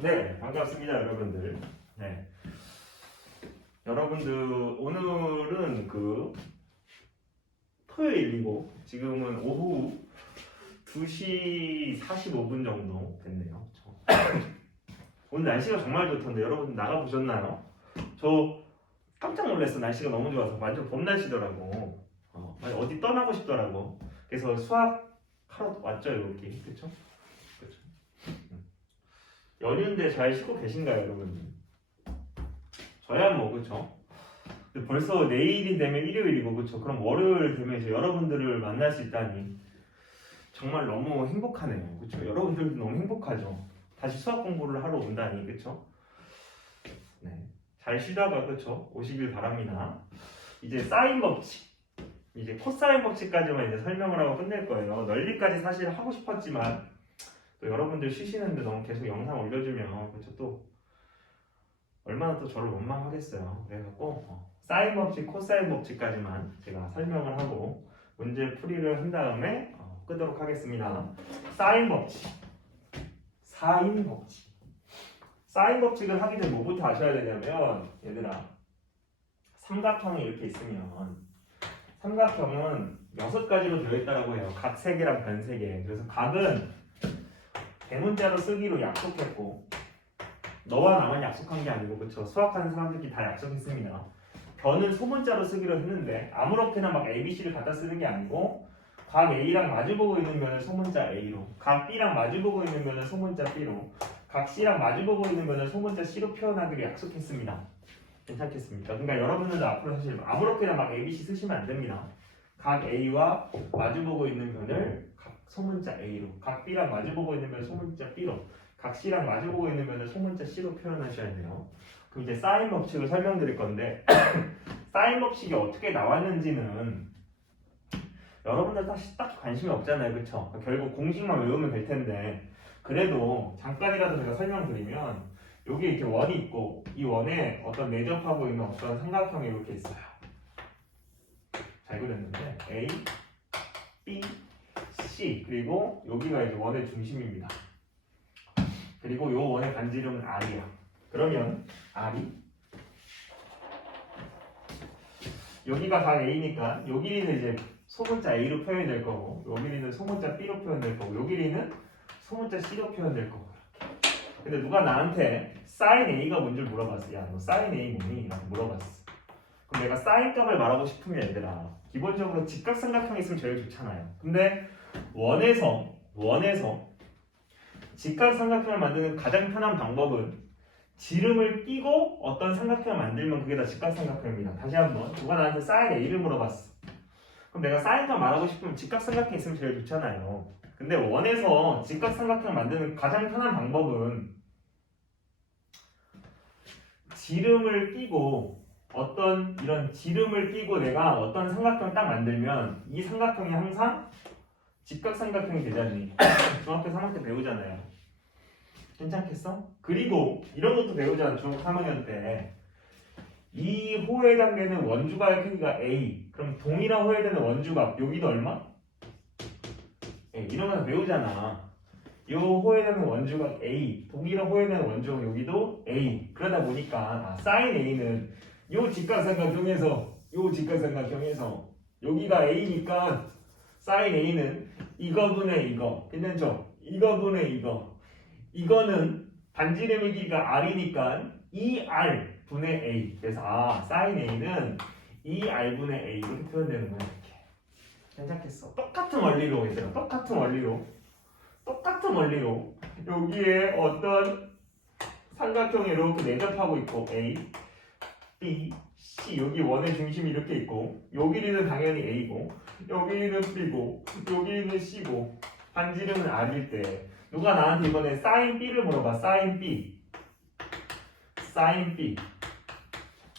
네, 반갑습니다, 여러분들. 네, 여러분들 오늘은 토요일이고 지금은 오후 2시 45분 정도 됐네요. 오늘 날씨가 정말 좋던데 여러분 나가 보셨나요? 저 깜짝 놀랐어. 날씨가 너무 좋아서 완전 봄 날씨더라고. 어디 떠나고 싶더라고. 그래서 수학하러 왔죠, 여기. 그렇죠? 그렇죠. 연휴인데 잘 쉬고 계신가요, 여러분들? 저야 뭐 그렇죠. 벌써 내일이 되면 일요일이고 그렇죠. 그럼 월요일 되면 이제 여러분들을 만날 수 있다니 정말 너무 행복하네요. 그렇죠. 여러분들도 너무 행복하죠. 다시 수학 공부를 하러 온다니 그렇죠. 네. 잘 쉬다가 그렇죠. 오시길 바랍니다. 이제 사인 법칙, 이제 코사인 법칙까지만 이제 설명을 하고 끝낼 거예요. 넓이까지 사실 하고 싶었지만 또 여러분들 쉬시는데 너무 계속 영상 올려주면 그렇죠. 또 얼마나 또 저를 원망하겠어요. 그래갖고 사인 법칙, 코사인 법칙까지만 제가 설명을 하고 문제 풀이를 한 다음에 끄도록 하겠습니다. 사인 법칙, 사인 법칙. 사인 법칙을 하기 전에 뭐부터 아셔야 되냐면 얘들아, 삼각형이 이렇게 있으면 삼각형은 6가지로 되어 있다고 해요. 각 3개랑 변 3개. 그래서 각은 대문자로 쓰기로 약속했고 너와 나만 약속한 게 아니고 그쵸? 수학하는 사람들끼리 다 약속했습니다. 변은 소문자로 쓰기로 했는데 아무렇게나 막 ABC를 갖다 쓰는 게 아니고 각 A랑 마주보고 있는 면을 소문자 A로, 각 B랑 마주보고 있는 면을 소문자 B로, 각 C랑 마주보고 있는 면을 소문자 C로 표현하기로 약속했습니다. 괜찮겠습니까? 그러니까 여러분들도 앞으로 사실 아무렇게나 막 ABC 쓰시면 안 됩니다. 각 A와 마주보고 있는 면을 각 소문자 A로, 각 B랑 마주보고 있는 면을 소문자 B로, 각 C랑 마주보고 있는 면을 소문자 C로 표현하셔야 돼요. 그럼 이제 사인 법칙을 설명드릴 건데 사인 법칙이 어떻게 나왔는지는 여러분들 딱히 관심이 없잖아요. 그쵸? 결국 공식만 외우면 될 텐데 그래도 잠깐이라도 제가 설명드리면 여기 이렇게 원이 있고 이 원에 어떤 내접하고 있는 어떤 삼각형이 이렇게 있어요. 잘 그렸는데 A, B, C 그리고 여기가 이제 원의 중심입니다. 그리고 요 원의 반지름은 R이야. 그러면 R이 여기가 각 A니까 요 길이는 이제 소문자 A로 표현이 될 거고 요 길이는 소문자 B로 표현될 거고 요 길이는 소문자 C로 표현될 거고 이렇게. 근데 누가 나한테 sin A가 뭔 줄 물어봤어. 야, 너 sin A 뭐니? 라고 물어봤어. 그럼 내가 sin 값을 말하고 싶으면 얘들아 기본적으로 직각삼각형이 있으면 제일 좋잖아요. 근데 원에서 직각삼각형을 만드는 가장 편한 방법은 지름을 끼고 어떤 삼각형을 만들면 그게 다 직각삼각형입니다. 다시 한번 누가 나한테 sin A를 물어봤어. 그럼 내가 사인값 말하고 싶으면 직각삼각형 있으면 제일 좋잖아요. 근데 원에서 직각삼각형 만드는 가장 편한 방법은 지름을 끼고 이런 지름을 끼고 내가 어떤 삼각형 딱 만들면 이 삼각형이 항상 직각삼각형이 되잖니. 중학교 3학년 때 배우잖아요. 괜찮겠어? 그리고 이런 것도 배우잖아. 중학교 3학년 때. 이 호에 해당되는 원주각의 크기가 A. 그럼 동일한 호에 해당되는 원주각 여기도 얼마? A. 이런 거 배우잖아. 이 호에 해당되는 원주각 A. 동일한 호에 해당되는 원주각 여기도 A. 그러다 보니까 sin A는 요 직각삼각형에서 여기가 A니까 sin A는 이거분의 이거. 괜찮죠? 이거분의 이거. 이거는 반지름의 길이가 R이니까 2R 분의 A. 그래서 sin A는 2R분의 A 이렇게 표현되는 거야. 이렇게. 괜찮겠어? 똑같은 원리로 얘들아. 똑같은 원리로 여기에 어떤 삼각형이 이렇게 내접하고 있고 A, B, C 여기 원의 중심이 이렇게 있고 요 길이는 당연히 A고 요 길이는 B고 요 길이는 C고 반지름은 R일 때 누가 나한테 이번에 sin B를 물어봐. sin B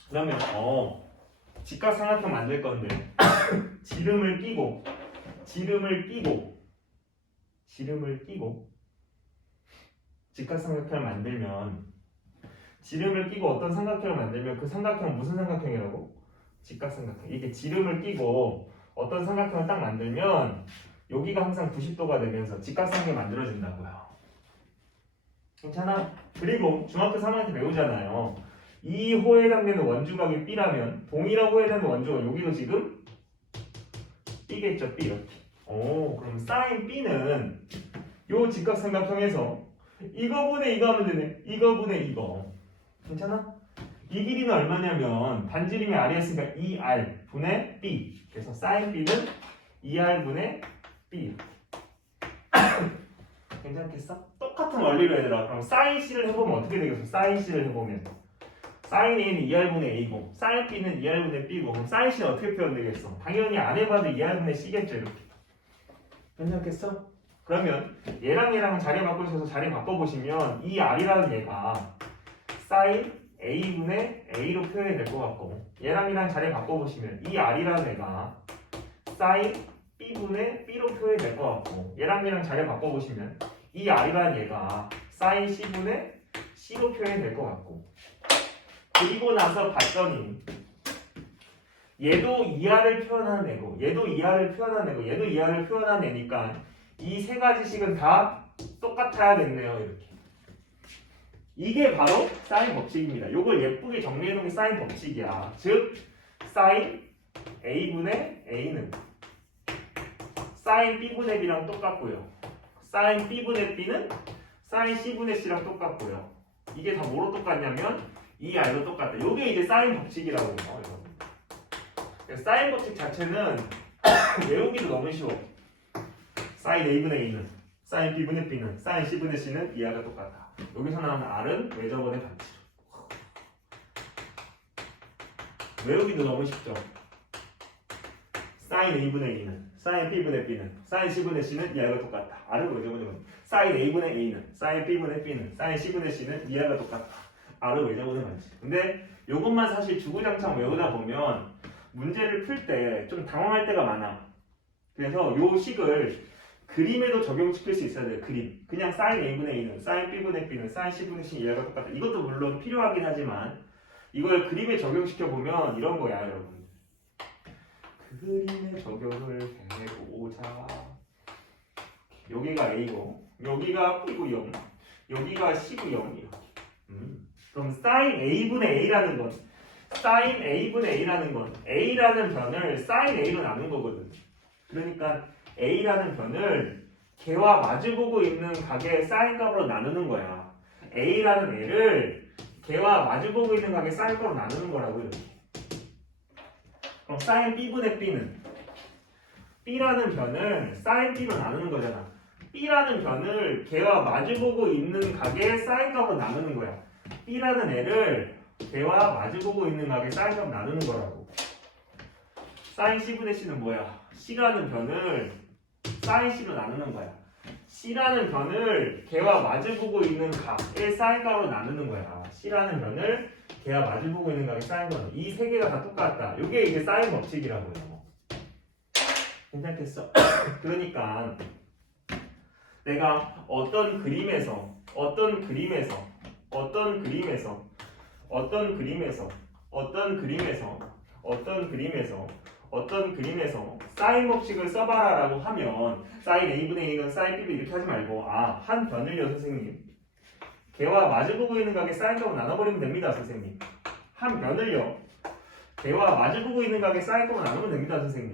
그러면 직각삼각형 만들 건데 지름을 끼고 직각삼각형을 만들면 지름을 끼고 어떤 삼각형을 만들면 그 삼각형은 무슨 삼각형이라고? 직각삼각형. 이게 지름을 끼고 어떤 삼각형을 딱 만들면 여기가 항상 90도가 되면서 직각삼각형이 만들어진다고요. 괜찮아? 그리고 중학교 3학년 때 배우잖아요. 이 호에 해당되는 원주각이 B라면 동일한 호에 해당되는 원주각 여기도 지금 B겠죠? B 이렇게. 오, 그럼 사인 B는 요 직각삼각형에서 이거분의 이거 하면 되네. 이거분의 이거. 괜찮아? 이 길이는 얼마냐면 반지름이 R이었으니까 2R 분의 B. 그래서 사인 B는 2R 분의 B. 괜찮겠어? 똑같은 원리로 얘들아. 그럼 사인 C를 해보면 어떻게 되겠어? 사인 C를 해보면 사인 A는 2R분의 A고 사인 B는 2R분의 B고 그럼 사인 C는 어떻게 표현되겠어? 당연히 안 해봐도 2R분의 C겠죠 이렇게. 괜찮겠어? 그러면 얘랑 얘랑 자리 바꾸셔서 자리 바꿔보시면 이 R이라는 얘가 사인 A분의 A로 표현이 될 것 같고 얘랑 얘랑 자리 바꿔보시면 이 R이라는 애가 사인 B분의 B로 표현이 될 것 같고 얘랑 얘랑 자리 바꿔보시면 이 R이라는 얘가 사인 C분의 C로 표현이 될 것 같고 그리고 나서 봤더니 얘도 2R을 표현하는 애고 얘도 2R을 표현하는 애고 얘도 2R을 표현하는 애니까 이 세 가지씩은 다 똑같아야겠네요 이렇게. 이게 바로 사인 법칙입니다. 이걸 예쁘게 정리해놓은 게 사인 법칙이야. 즉 사인 A분의 A는 사인 B분의 B랑 똑같고요. 사인 B분의 B는 사인 C분의 C랑 똑같고요. 이게 다 뭐로 똑같냐면 이 R로 똑같다. 이게 이제 사인 법칙이라고 해요. 사인 법칙 자체는 외우기도 너무 쉬워. 사인 A분의 A는 사인 B분의 B는 사인 C분의 C는 이하가 똑같다. 여기서 나오는 R은 외접원의 반지름. 외우기도 너무 쉽죠. 사인 A분의 A는 사인 B분의 B는 사인 C분의 C는 이하가 똑같다. R은 외접원의 반지름. 사인 A분의 A는 사인 B분의 B는 사인 C분의 C는 이하가 똑같다. R은 외접원의 반지름. 근데 이것만 사실 주구장창 외우다 보면 문제를 풀 때 좀 당황할 때가 많아. 그래서 요 식을 그림에도 적용시킬 수 있어야 돼요. 그림. 그냥 사인 A분의 A는 사인 B분의 B는 사인 C분의 C는 이하가 똑같다. 이것도 물론 필요하긴 하지만 이걸 그림에 적용시켜보면 이런 거야 여러분. 그림에 적용을 해보자. 여기가 A고 여기가 B구형 여기가 C구형 이렇게. 그럼 사인 A분의 A라는 건 사인 A분의 A라는 건 A라는 변을 사인 A로 나눈 거거든. 그러니까 A라는 변을 걔와 마주보고 있는 각의 사인 값으로 나누는 거야. A라는 애를 걔와 마주보고 있는 각의 사인 값으로 나누는 거라고 이렇게. 그럼 사인 B분의 B는 B라는 변을 사인 B로 나누는 거잖아. B라는 변을 걔와 마주보고 있는 각의 사인 값으로 나누는 거야. B라는 애를 걔와 마주보고 있는 각의 사인 값 나누는 거라고. 사인 C분의 C는 뭐야? C라는 변을 사인 C로 나누는 거야. C라는 변을 걔와 마주보고 있는 각의 사인 값으로 나누는 거야. C라는 변을 걔와 마주보고 있는 각의 사인 값. 이 세 개가 다 똑같다. 이게 이제 사인 법칙이라고요. 괜찮겠어? 그러니까 내가 어떤 그림에서 사인 법칙을 써봐라라고 하면 사인 A분의 A는 사인 B분 이렇게 하지 말고 한 변을요 선생님 걔와 마주보고 있는 각의 사인 값을 나눠버리면 됩니다 선생님. 한 변을요 걔와 마주보고 있는 각의 사인 값을 나누면 됩니다 선생님.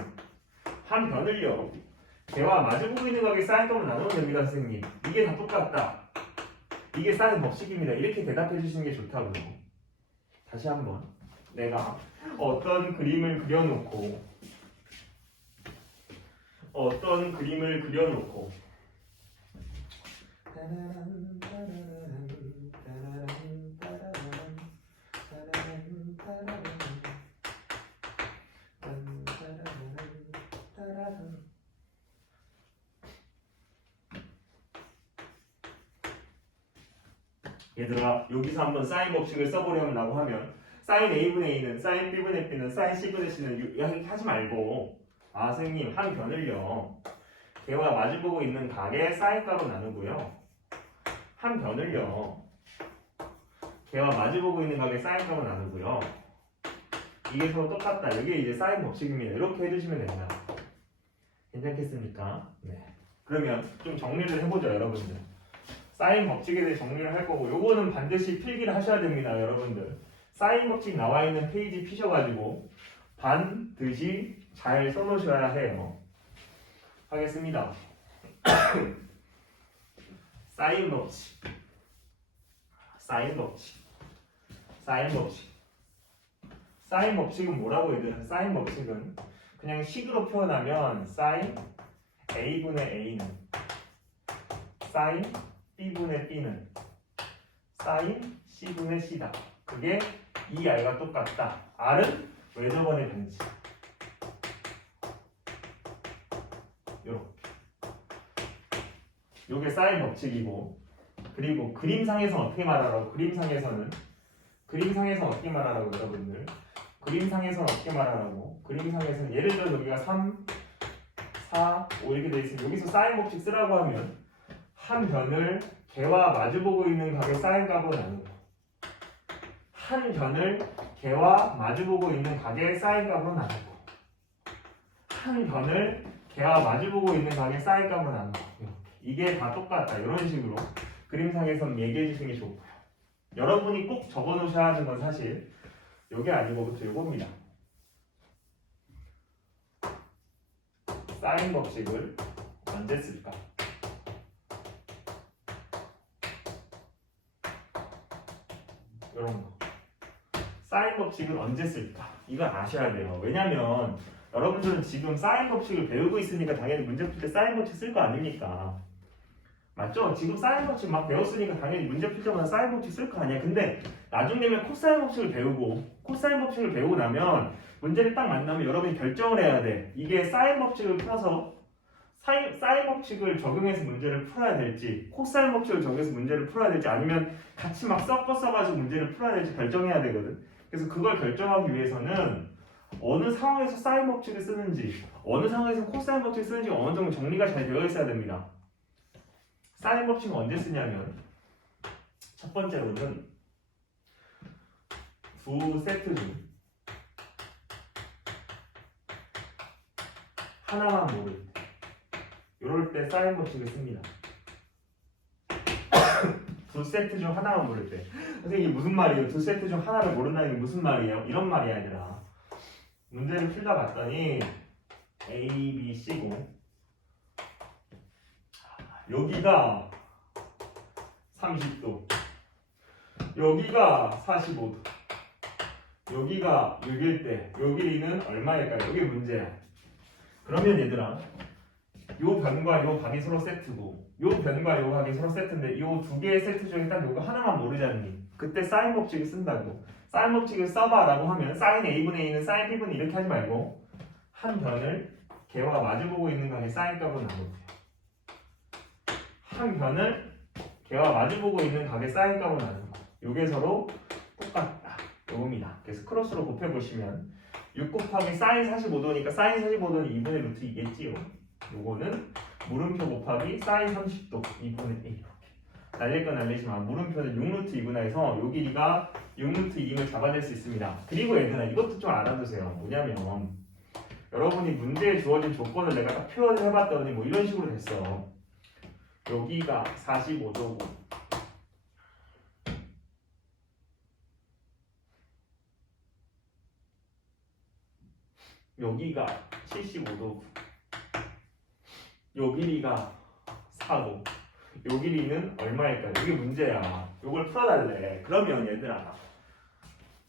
한 변을요 걔와 마주보고 있는 각의 사인 값을 나누면 됩니다 선생님. 이게 다 똑같다. 이게 사인 법칙입니다. 이렇게 대답해 주시는 게 좋다고요. 다시 한번 내가 어떤 그림을 그려놓고 얘들아 여기서 한번 사인 법칙을 써보려고 하면 사인 A분의 A는 사인 B분의 B는 사인 C분의 C는 이렇게 하지 말고 선생님 한 변을요 걔와 마주보고 있는 각의 사인 값으로 나누고요 한 변을요 걔와 마주보고 있는 각의 사인 값으로 나누고요 이게 서로 똑같다. 이게 이제 사인 법칙입니다. 이렇게 해주시면 됩니다. 괜찮겠습니까? 네. 그러면 좀 정리를 해보죠 여러분들. 사인 법칙에 대해 정리를 할 거고 요거는 반드시 필기를 하셔야 됩니다 여러분들. 사인 법칙 나와 있는 페이지 피셔가지고 반드시 잘 써놓으셔야 해요. 하겠습니다. 사인 법칙, 사인 법칙, 사인 법칙. 사인 법칙은 뭐라고 얘들아? 사인 법칙은 그냥 식으로 표현하면 사인 A분의 A는 사인 B분의 B는 사인 C분의 C다. 그게 이 R과 똑같다. R은 외접원의 변지. 요렇게. 요게 사인 법칙이고, 그리고 그림상에서 어떻게 말하라고? 그림상에서는 어떻게 말하라고 여러분들? 그림상에서는 어떻게 말하라고? 그림상에서는 예를 들어 여기가 3, 4, 5 이렇게 돼 있으면 여기서 사인 법칙 쓰라고 하면 한 변을 개와 마주보고 있는 각의 사인 값으로 나누고 한 변을 개와 마주보고 있는 각의 사인 값으로 나누고 한 변을 개와 마주보고 있는 각의 사인 값으로 나누고 이게 다 똑같다. 이런 식으로 그림상에서는 얘기해 주시는 게 좋고요. 여러분이 꼭 적어 놓으셔야 하는 건 사실 요게 아니고 부터 요겁니다. 사인 법칙을 언제 쓸까? 이런 거. 사인 법칙을 언제 쓸까? 이걸 아셔야 돼요. 왜냐면 여러분들은 지금 사인 법칙을 배우고 있으니까 당연히 문제 풀 때 사인 법칙 쓸 거 아닙니까? 맞죠? 지금 사인 법칙 막 배웠으니까 당연히 문제 풀 때마다 사인 법칙 쓸 거 아니야. 근데 나중 되면 코사인 법칙을 배우고 코사인 법칙을 배우고 나면 문제를 딱 만나면 여러분이 결정을 해야 돼. 이게 사인 법칙을 풀어서 사인 법칙을 적용해서 문제를 풀어야 될지 코사인 법칙을 적용해서 문제를 풀어야 될지 아니면 같이 막 섞어 써가지고 문제를 풀어야 될지 결정해야 되거든. 그래서 그걸 결정하기 위해서는 어느 상황에서 사인 법칙을 쓰는지 어느 상황에서 코사인 법칙을 쓰는지 어느 정도 정리가 잘 되어 있어야 됩니다. 사인 법칙은 언제 쓰냐면 첫 번째로는 두 세트 중 하나만 모를 때 이럴 때 사인 법칙을 씁니다. 두 세트 중 하나만 모를 때 선생님 무슨 말이에요? 두 세트 중 하나를 모른다는 게 무슨 말이에요? 이런 말이 아니라 문제를 풀다 봤더니 A, B, C고 여기가 30도 여기가 45도 여기가 6일 때 요 길이는 얼마일까요? 이게 문제야. 그러면 얘들아 요 변과 요 각이 서로 세트고 요 변과 요 각이 서로 세트인데 요 두 개의 세트 중에 딱 요거 하나만 모르잖니. 그때 사인 법칙을 쓴다고. 사인 법칙을 써봐 라고 하면 사인 A분의 A는 사인 B분의 이렇게 하지 말고 한 변을 개와 마주보고 있는 각의 사인 값으로 나누고요. 한 변을 개와 마주보고 있는 각의 사인 값으로 나누고 요게 서로 똑같다. 요겁니다. 그래서 크로스로 곱해보시면 6 곱하기 사인 45도니까 사인 45도는 2분의 루트 2겠지요. 요거는 물음표 곱하기 사인 30도 2분의 1 이렇게. 날릴 건 날리지만 물음표는 6루트 2분의 해서 요 길이가 6루트 2임을 잡아낼 수 있습니다. 그리고 얘들아 이것도 좀 알아두세요. 뭐냐면 여러분이 문제에 주어진 조건을 내가 딱 표현을 해봤더니 뭐 이런 식으로 됐어. 여기가 45도고 여기가 75도고 요 길이가 4고 요 길이는 얼마일까요? 이게 문제야. 요걸 풀어달래. 그러면 얘들아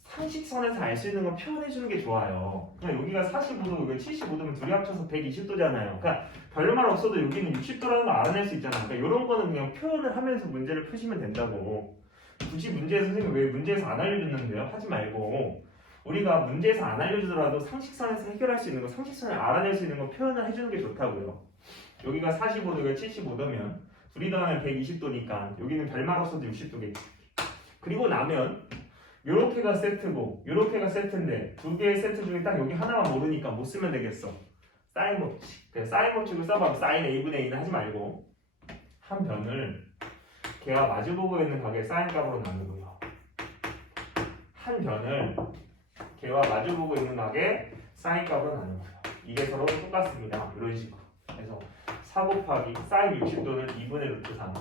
상식선에서 알 수 있는 건 표현해주는 게 좋아요. 그냥 여기가 45도, 여기가 75도면 둘이 합쳐서 120도잖아요. 그러니까 별말 없어도 여기는 60도라는 걸 알아낼 수 있잖아. 그러니까 이런 거는 그냥 표현을 하면서 문제를 푸시면 된다고. 굳이 문제에서 선생님 왜 문제에서 안 알려줬는데요? 하지 말고 우리가 문제에서 안 알려주더라도 상식선에서 해결할 수 있는 거, 상식선을 알아낼 수 있는 거 표현을 해주는 게 좋다고요. 여기가 45도, 여기가 75도면 둘이 더하면 120도니까 여기는 별말 없어도 60도겠지. 그리고 나면 요렇게가 세트고 요렇게가 세트인데 두 개의 세트 중에 딱 여기 하나만 모르니까 못 쓰면 되겠어. 사인 법칙. 그래서 사인 법칙을 써봐. 사인 A분의 A는 하지 말고 한 변을 걔와 마주보고 있는 각의 사인 값으로 나누고요. 한 변을 걔와 마주보고 있는 각의 사인 값으로 나누고요. 이게 서로 똑같습니다. 이런 식으로. 그래서 4 곱하기 사인 60도는 2분의 루트 3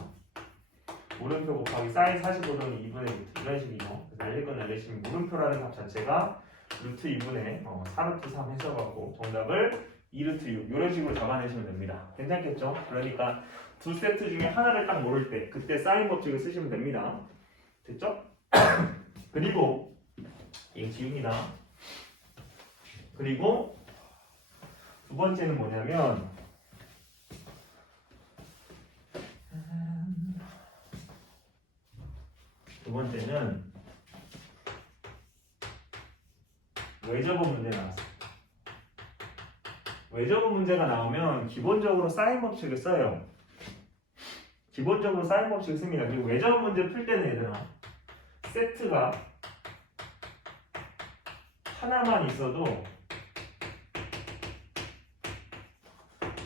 물음표 곱하기 사인 45도는 2분의 루트 이런 식이죠. 그래서 알리건 알리시면 물음표라는 값 자체가 루트 2분의 4루트 3 해석하고 정답을 2루트 6 이런 식으로 잡아내시면 됩니다. 괜찮겠죠? 그러니까 두 세트 중에 하나를 딱 모를 때 그때 사인 법칙을 쓰시면 됩니다. 됐죠? 그리고 이거 지웁니다. 그리고 두 번째는 뭐냐면 두 번째는 외접어 문제 나왔어요. 외접어 문제가 나오면 기본적으로 사인 법칙을 써요. 기본적으로 사인 법칙을 씁니다. 그리고 외접어 문제 풀 때는 얘들아 세트가 하나만 있어도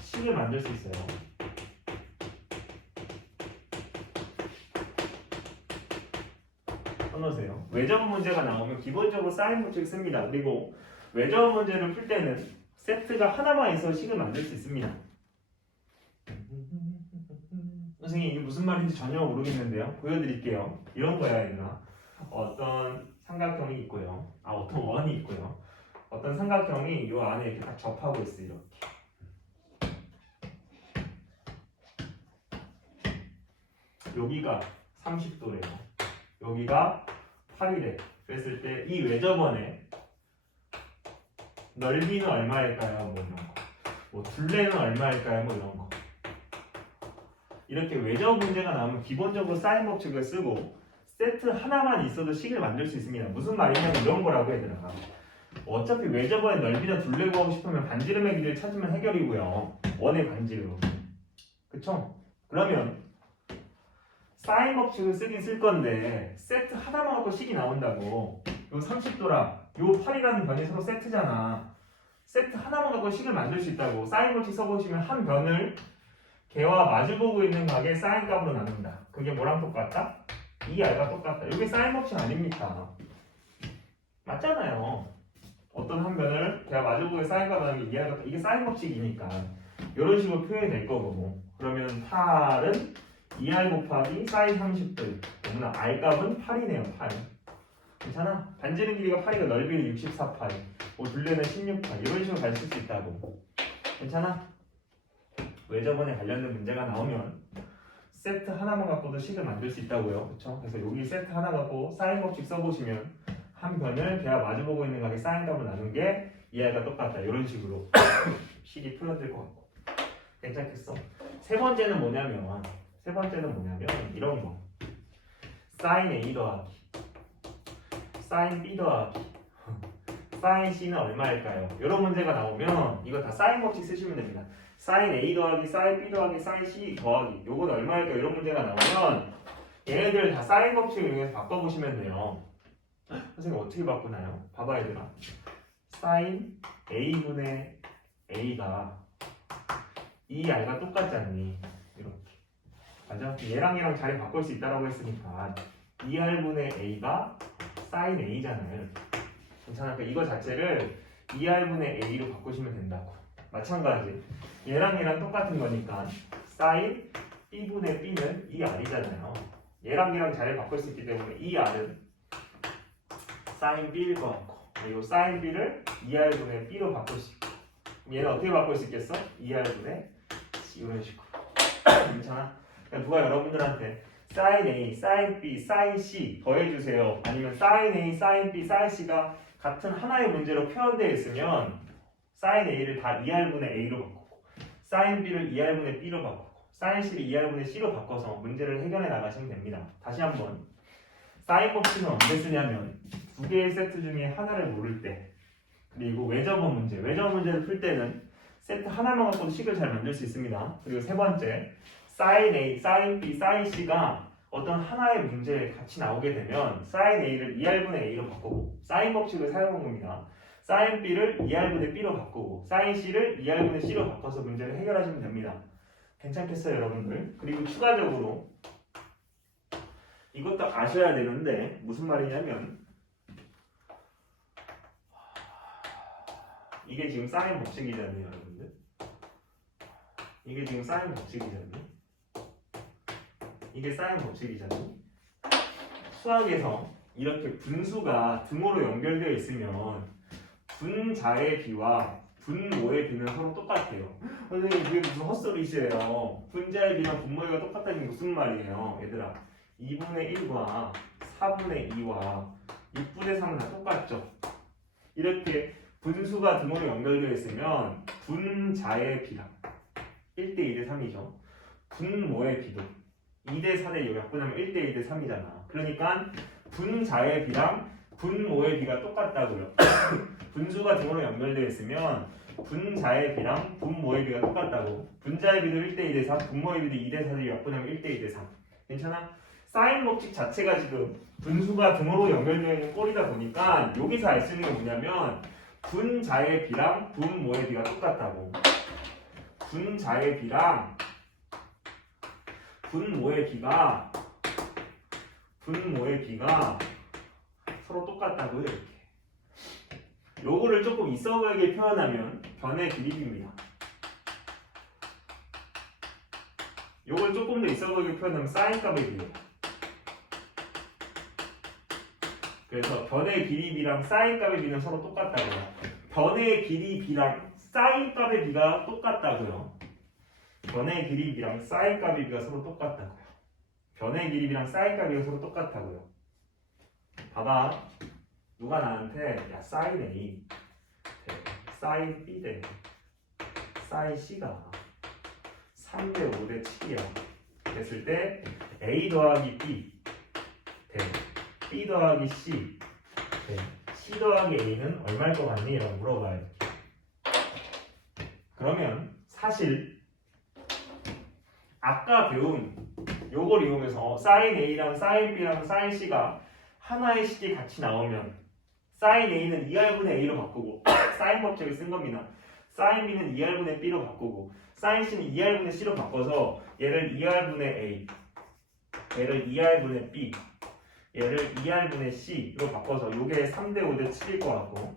식을 만들 수 있어요. 써놓으세요. 외접어 문제가 나오면 기본적으로 사인 법칙을 씁니다. 그리고 외접어 문제를 풀 때는 세트가 하나만 있어도 식을 만들 수 있습니다. 선생님 이게 무슨 말인지 전혀 모르겠는데요. 보여드릴게요. 이런 거야 얘들아. 어떤 삼각형이 있고요. 어떤 원이 있고요. 어떤 삼각형이 이 안에 이렇게 딱 접하고 있어요. 이렇게. 여기가 30도래요. 여기가 8이래. 그랬을 때 이 외접원의 넓이는 얼마일까요? 뭐 이런 거. 뭐 둘레는 얼마일까요? 뭐 이런 거. 이렇게 외접어 문제가 나오면 기본적으로 사인 법칙을 쓰고 세트 하나만 있어도 식을 만들 수 있습니다. 무슨 말이냐면 이런 거라고 얘들아. 어차피 외접어의 넓이나 둘레 구하고 싶으면 반지름의 길이를 찾으면 해결이고요. 원의 반지름. 그쵸? 그러면 사인 법칙을 쓰긴 쓸 건데 세트 하나만 갖고 식이 나온다고. 요 30도랑 요 8이라는 변이 서로 세트잖아. 세트 하나만 갖고 식을 만들 수 있다고. 사인 법칙 써보시면 한 변을 걔와 마주보고 있는 각의 사인 값으로 나눈다. 그게 뭐랑 똑같다? 2r과 똑같다. 이게 사인 법칙 아닙니까? 맞잖아요. 어떤 한 변을 걔와 마주보고 있는 사인 값을 나누는 게 2r과 똑같다. 이게 사인 법칙이니까 이런 식으로 표현이 될 거고. 그러면 8은 2r 곱하기 사인 30도. 너무나 r 값은 8이네요. 8. 괜찮아? 반지름 길이가 8이고 넓이는 64파이. 뭐 둘레는 16파이. 이런 식으로 가르칠 수 있다고. 괜찮아? 외접원에 관련된 문제가 나오면 세트 하나만 갖고도 식을 만들 수 있다고요. 그렇죠? 그래서 여기 세트 하나 갖고 사인 법칙 써보시면 한 변을 걔와 마주보고 있는 각의 사인 값을 나눈 게 이하가 똑같다. 이런 식으로 식이 표현될 것 같고. 괜찮겠어? 세 번째는 뭐냐면 이런 거. 사인 A 더하기 사인 B 더하기 사인 C는 얼마일까요? 이런 문제가 나오면 이거 다 사인 법칙 쓰시면 됩니다. 사인 A 더하기 사인 B 더하기 사인 C 더하기 요건 얼마일까? 이런 문제가 나오면 얘네들 다 사인 법칙을 이용해서 바꿔보시면 돼요. 선생님 어떻게 바꾸나요? 봐봐 얘들아. 사인 A분의 A가 2R과 똑같지 않니? 이렇게 맞아? 얘랑 자리 바꿀 수 있다고 했으니까 2R분의 A가 사인 A잖아요. 이렇게. 괜찮아? 그러니까 이거 자체를 2R분의 A로 바꾸시면 된다고. 마찬가지 얘랑 똑같은 거니까 사인 B분의 B는 2R이잖아요. 얘랑 자리를 바꿀 수 있기 때문에 2R은 사인 B일 것 같고 그리고 사인 B를 2R분의 B로 바꿀 수 있고 얘는 어떻게 바꿀 수 있겠어? 2R분의 C 이런 식으로. 괜찮아? 그러니까 누가 여러분들한테 사인 A, 사인 B, 사인 C 더해주세요. 아니면 사인 A, 사인 B, 사인 C가 같은 하나의 문제로 표현되어 있으면 사인 A를 다 2R분의 A로 바꾸고 사인 B를 2R분의 B로 바꾸고 사인 C를 2R분의 C로 바꿔서 문제를 해결해 나가시면 됩니다. 다시 한번 사인 법칙은 언제 쓰냐면 두 개의 세트 중에 하나를 모를 때 그리고 외접어 문제를 풀 때는 세트 하나만 갖고도 식을 잘 만들 수 있습니다. 그리고 세 번째 사인 A, 사인 B, 사인 C가 어떤 하나의 문제에 같이 나오게 되면 사인 A를 2R분의 A로 바꾸고 사인 법칙을 사용한 겁니다. 사인 B를 2R분의 B로 바꾸고 사인 C를 2R분의 C로 바꿔서 문제를 해결하시면 됩니다. 괜찮겠어요 여러분들? 그리고 추가적으로 이것도 아셔야 되는데 무슨 말이냐면 이게 지금 사인 법칙이잖아요 여러분들. 이게 지금 사인 법칙이잖아요. 이게 사인 법칙이잖아. 수학에서 이렇게 분수가 등호로 연결되어 있으면 분자의 비와 분모의 비는 서로 똑같아요. 선생님 그게 무슨 헛소리시에요. 분자의 비랑 분모의 비가 똑같다는 게 무슨 말이에요? 얘들아 2분의 1과 4분의 2와 6분의 3은 다 똑같죠? 이렇게 분수가 등호로 연결되어 있으면 분자의 비랑 1대 2대 3이죠. 분모의 비도 2대 4대 6 약분하면 1대 2대 3이잖아. 그러니까 분자의 비랑 분모의 비가 똑같다고요. 분수가 등호로 연결되어 있으면 분자의 비랑 분모의 비가 똑같다고. 분자의 비도 1대 2대 3, 분모의 비도 2대 4대 6 약분하면 1대 2대 3. 괜찮아? 사인 법칙 자체가 지금 분수가 등호로 연결되어 있는 꼴이다 보니까 여기서 알 수 있는 게 뭐냐면 분자의 비랑 분모의 비가 똑같다고. 분자의 비랑 분모의 비가 서로 똑같다고요. 이렇게. 요거를 조금 있어 보이게 표현하면 변의 기립입니다. 요걸 조금 더 있어 보이게 표현하면 사인 값의 비례. 그래서 변의 길이비랑 사인 값의 비는 서로 똑같다고요. 변의 길이비랑 사인 값의 비가 똑같다고요. 변의 길이비랑 사인 값의 비가 서로 똑같다고요. 변의 길이비랑 사인 값이 서로 똑같다고요. 봐봐. 누가 나한테 야 사인 A 사인 B 대 사인 C가 3대 5대 7이야 됐을 때 A 더하기 B 대 B 더하기 C 대 C 더하기 A는 얼마일 것 같니? 라고 물어봐요. 그러면 사실 아까 배운 요걸 이용해서 사인 A랑 사인 B랑 사인 C가 하나의 식이 같이 나오면 사인 A는 2R분의 A로 바꾸고 사인 법칙을 쓴 겁니다. 사인 B는 2R분의 B로 바꾸고 사인 C는 2R분의 C로 바꿔서 얘를 2R분의 A 얘를 2R분의 B 얘를 2R분의 C로 바꿔서 요게 3대 5대 7일 것 같고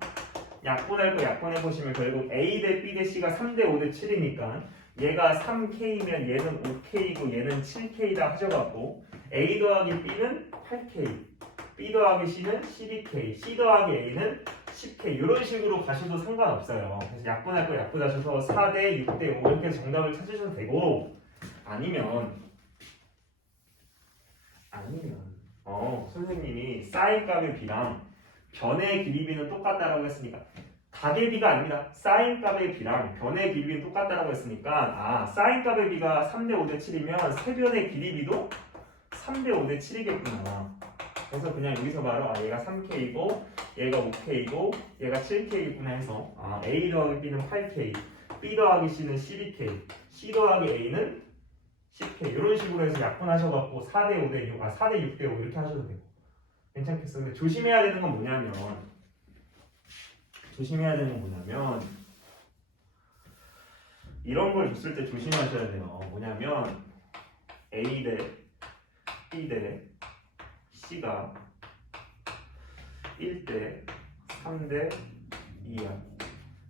약분할 거 약분해보시면 결국 A 대 B 대 C가 3대 5대 7이니까 얘가 3K면 얘는 5K고 얘는 7K다 하셔갖고 A 더하기 B는 8K B 더하기 C는 12K, C 더하기 A는 10K 이런 식으로 가셔도 상관없어요. 그래서 약분할 거 약분하셔서 4대 6대 5 이렇게 정답을 찾으셔도 되고 아니면 선생님이 사인 값의 비랑 변의 길이비는 똑같다라고 했으니까 각의 비가 아닙니다. 사인 값의 비랑 변의 길이비는 똑같다라고 했으니까 사인 값의 비가 3대 5대 7이면 세변의 길이비도 3대 5대 7이겠구나. 그래서 그냥 여기서 바로 얘가 3K이고 얘가 5K이고 얘가 7K이구나 해서 A 더하기 B는 8K B 더하기 C는 12K C 더하기 A는 10K 이런 식으로 해서 약분하셔갖고 4대 5대 6, 4대 6대 5 이렇게 하셔도 되고 괜찮겠어. 근데 조심해야 되는 건 뭐냐면 이런 걸 줬을 때 조심하셔야 돼요. 뭐냐면 A 대 B 대 C가 1대 3대 2야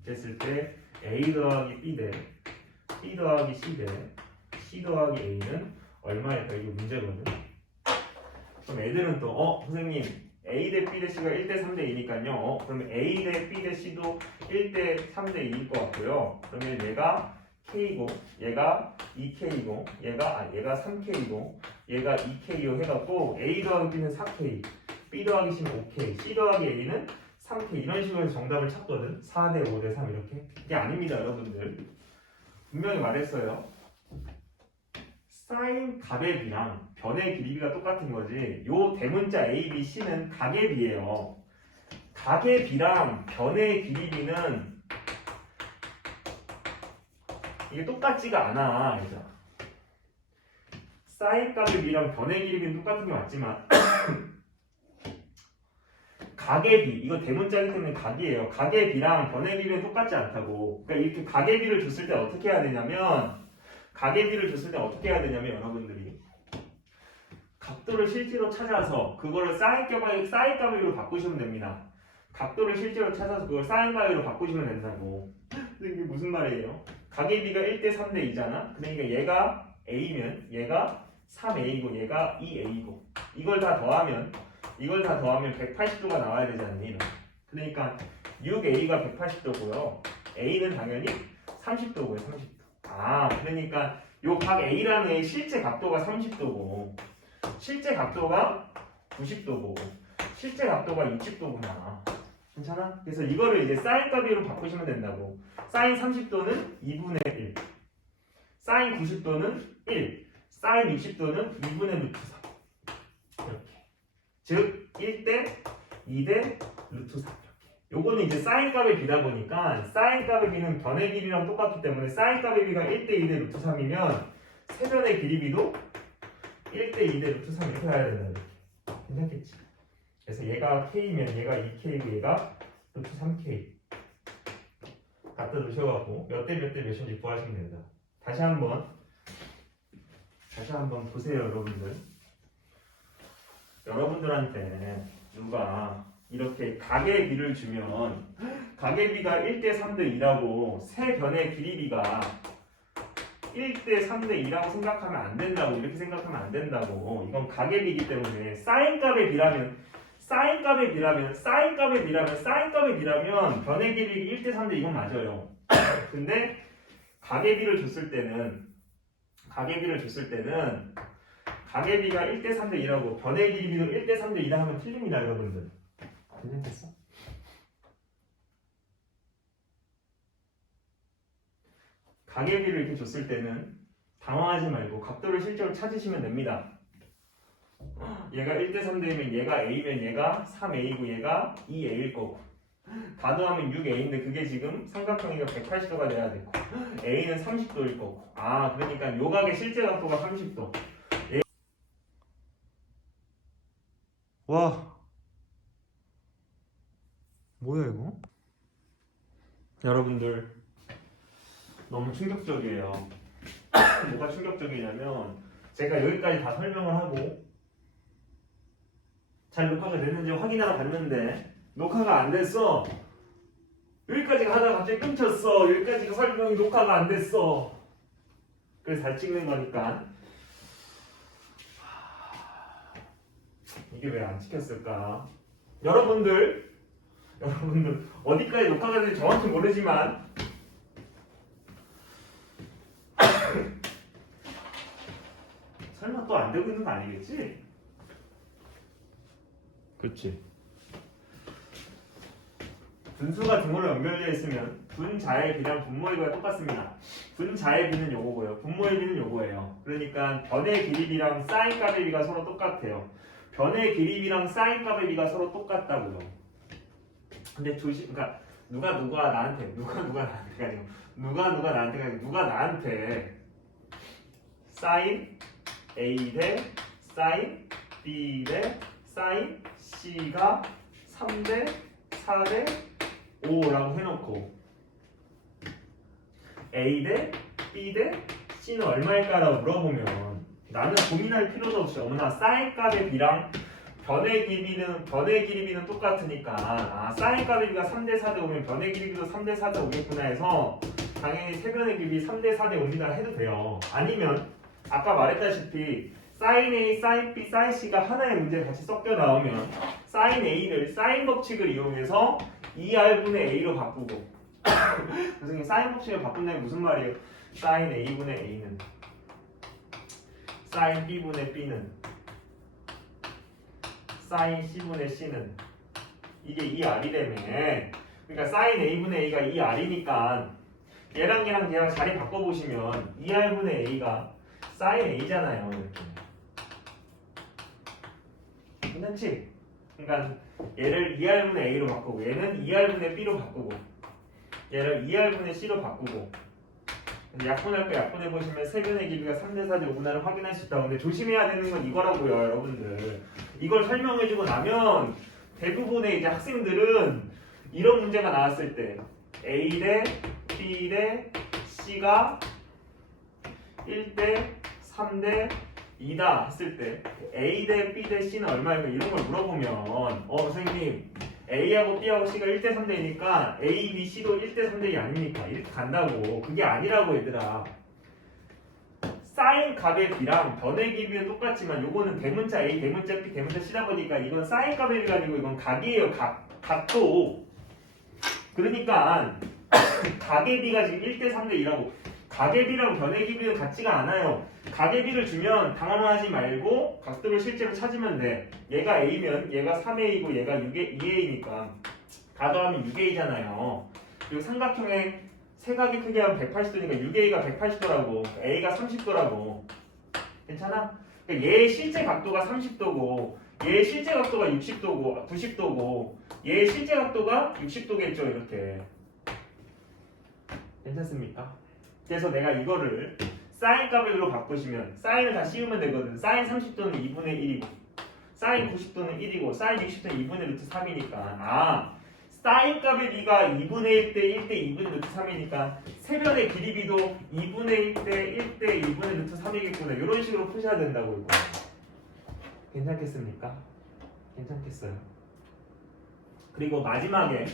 됐을 때 A 더하기 B 대 B 더하기 C 대 C 더하기 A는 얼마일까? 이거 문제거든. 그럼 애들은 또 선생님 A 대 B 대 C가 1대 3대 2니까요. 그러면 A 대 B 대 C도 1대 3대 2일 것 같고요. 그러면 얘가 K이고 얘가 2K이고 얘가 3K이고 얘가 2K로 해갖고 A 더하기 B는 4K B 더하기 C는 5K C 더하기 A는 3K 이런 식으로 해서 정답을 찾거든. 4대 5대 3 이렇게. 이게 아닙니다 여러분들. 분명히 말했어요. 사인 값의 비랑 변의 길이가 똑같은 거지. 요 대문자 A, B, C는 각의 비예요. 각의 비랑 변의 길이는 이게 똑같지가 않아. 그죠? 사인 값의 비랑 변의 길이는 똑같은 게 맞지만 각의 비, 이거 대문자이기 때문에 각이에요. 각의 비랑 변의 길이는 똑같지 않다고. 그러니까 이렇게 각의 비를 줬을 때 어떻게 해야 되냐면 여러분들이 각도를 실제로 찾아서 그거를 사인 값으로 바꾸시면 됩니다. 각도를 실제로 찾아서 그걸 사인 값으로 바꾸시면 된다고. 근데 이게 무슨 말이에요? 각의 비가 1대 3대 2잖아. 그러니까 얘가 A면 얘가 3a이고 얘가 2a이고 이걸 다 더하면 180도가 나와야 되지 않니? 그러니까 6a가 180도고요. a는 당연히 30도고요. 30도. 아, 그러니까 요 각 a라는 의 실제 각도가 30도고 실제 각도가 90도고 실제 각도가 60도구나. 괜찮아? 그래서 이거를 이제 사인 값으로 바꾸시면 된다고. 사인 30도는 2분의 1, 사인 90도는 1, 사인 60도는 2분의 루트 3. 이렇게. 즉 1대 2대 루트 3. 요거는 이제 사인 값의 비다 보니까 사인 값의 비는 변의 길이랑 똑같기 때문에 사인 값의 비가 1대 2대 루트 3이면 세변의 길이 비도 1대 2대 루트 3 이렇게 가야 된다. 이렇게. 괜찮겠지? 그래서 얘가 k면 얘가 2k고 얘가 루트 3k 갖다 놓으셔갖고 몇 대 몇 대 몇인지 구하시면 된다. 다시 한번 보세요, 여러분들. 여러분들한테 누가 이렇게 각의 비를 주면 각의 비가 1대 3대 2라고 세 변의 길이 비가 1대 3대 2라고 생각하면 안 된다고. 이렇게 생각하면 안 된다고. 이건 각의 비이기 때문에 사인 값의 비라면 변의 길이 1대 3대 이건 맞아요. 근데 각의 비를 줬을 때는 각의 비가 1대 3대 2라고 변의 길이도 1대 3대 2라 하면 틀립니다, 여러분들. 괜찮겠어? 각의 비를 이렇게 줬을 때는 당황하지 말고 각도를 실제로 찾으시면 됩니다. 얘가 1대 3대이면 얘가 a면 얘가 3a고 얘가 2a일 거고 다 더하면 6a인데 그게 지금 삼각형이가 180도가 돼야 되고 a는 30도일 거고. 아, 그러니까 요 각의 실제 각도가 30도. 와, 뭐야 이거? 여러분들 너무 충격적이에요. 뭐가 충격적이냐면 제가 여기까지 다 설명을 하고 잘 녹화가 됐는지 확인하러 갔는데 녹화가 안 됐어. 여기까지 가다가 갑자기 끊겼어. 여기까지가 설명이 녹화가 안 됐어. 그래서 잘 찍는 거니까. 이게 왜 안 찍혔을까? 여러분들 어디까지 녹화가 되는지 정확히 모르지만 설마 또 안 되고 있는 거 아니겠지? 그렇지. 분수가 등호로 연결되어 있으면 분자의 비랑 분모의 비가 똑같습니다. 분자의 비는 요거고요. 분모의 비는 요거예요. 그러니까 변의 길이 비랑 사인 값의 비가 서로 똑같아요. 변의 길이 비랑 사인 값의 비가 서로 똑같다고요. 근데 그러니까 누가 나한테 사인 A 대 사인 B 대 사인 C가 3대 4대 5라고 해놓고 A 대 B 대 C는 얼마일까라고 물어보면 나는 고민할 필요도 없이 어머나 사인 값의 비랑 변의 길이비는 똑같으니까 사인 값의 비가 3대 4대 5면 변의 길이비도 3대 4대 5겠구나 해서 당연히 세변의 길이 3대 4대 5입니다 해도 돼요. 아니면 아까 말했다시피 사인 A, 사인 B, 사인 C가 하나의 문제에 같이 섞여 나오면 사인 A를 사인 법칙을 이용해서 2R분의 A로 바꾸고 선생님 사인 법칙을 바꾼다면 무슨 말이에요? 사인 A분의 A는 사인 B분의 B는 사인 C분의 C는 이게 2R이라며. 그러니까 사인 A분의 A가 2R이니까 얘랑 걔랑 자리 바꿔보시면 2R분의 A가 사인 A잖아요. 이렇게. 괜찮지? 그러니까 얘를 2R분의 A로 바꾸고 얘는 2R분의 B로 바꾸고 얘를 2R분의 C로 바꾸고 약분할 거 약분해보시면 세변의 길이가 3대 4대 5분할을 확인할 수 있다고. 근데 조심해야 되는 건 이거라고요, 여러분들. 이걸 설명해주고 나면 대부분의 이제 학생들은 이런 문제가 나왔을 때 A 대 B 대 C가 1대 3대 2다 했을 때 A 대 B 대 C는 얼마인가 이런 걸 물어보면 선생님 A하고 B하고 C가 1대 3대이니까 A, B, C도 1대 3대이 아닙니까? 이렇게 간다고. 그게 아니라고 얘들아. 사인 사인 값의 B랑 변의 길이는 똑같지만 요거는 대문자 A, 대문자 B, 대문자 C다 보니까 이건 사인 값의 B가 아니고 이건 각이에요. 각도. 그러니까 각의 B가 지금 1대 3대 2라고. 각의 B랑 변의 길이는 같지가 않아요. 각의 B를 주면 당황하지 말고 각도를 실제로 찾으면 돼. 얘가 A면 얘가 3A고 얘가 2A니까 다 더하면 6A잖아요. 그리고 삼각형의 세각의 크기하면 180도니까 6A가 180도라고 A가 30도라고. 괜찮아? 그러니까 얘의 실제 각도가 30도고 얘의 실제 각도가 60도고 90도고 얘의 실제 각도가 60도겠죠. 이렇게. 괜찮습니까? 그래서 내가 이거를 사인 값으로 바꾸시면 사인을 다 씌우면 되거든. 사인 30도는 2분의 1이고 사인 90도는 1이고 사인 60도는 2분의 루트 3이니까 사인 값의 B가 2분의 1대 1대 2분의 루트 3이니까 세변의 길이 B도 2분의 1대 1대 2분의 루트 3이겠구나. 이런 식으로 푸셔야 된다고 이거. 괜찮겠습니까? 괜찮겠어요. 그리고 마지막에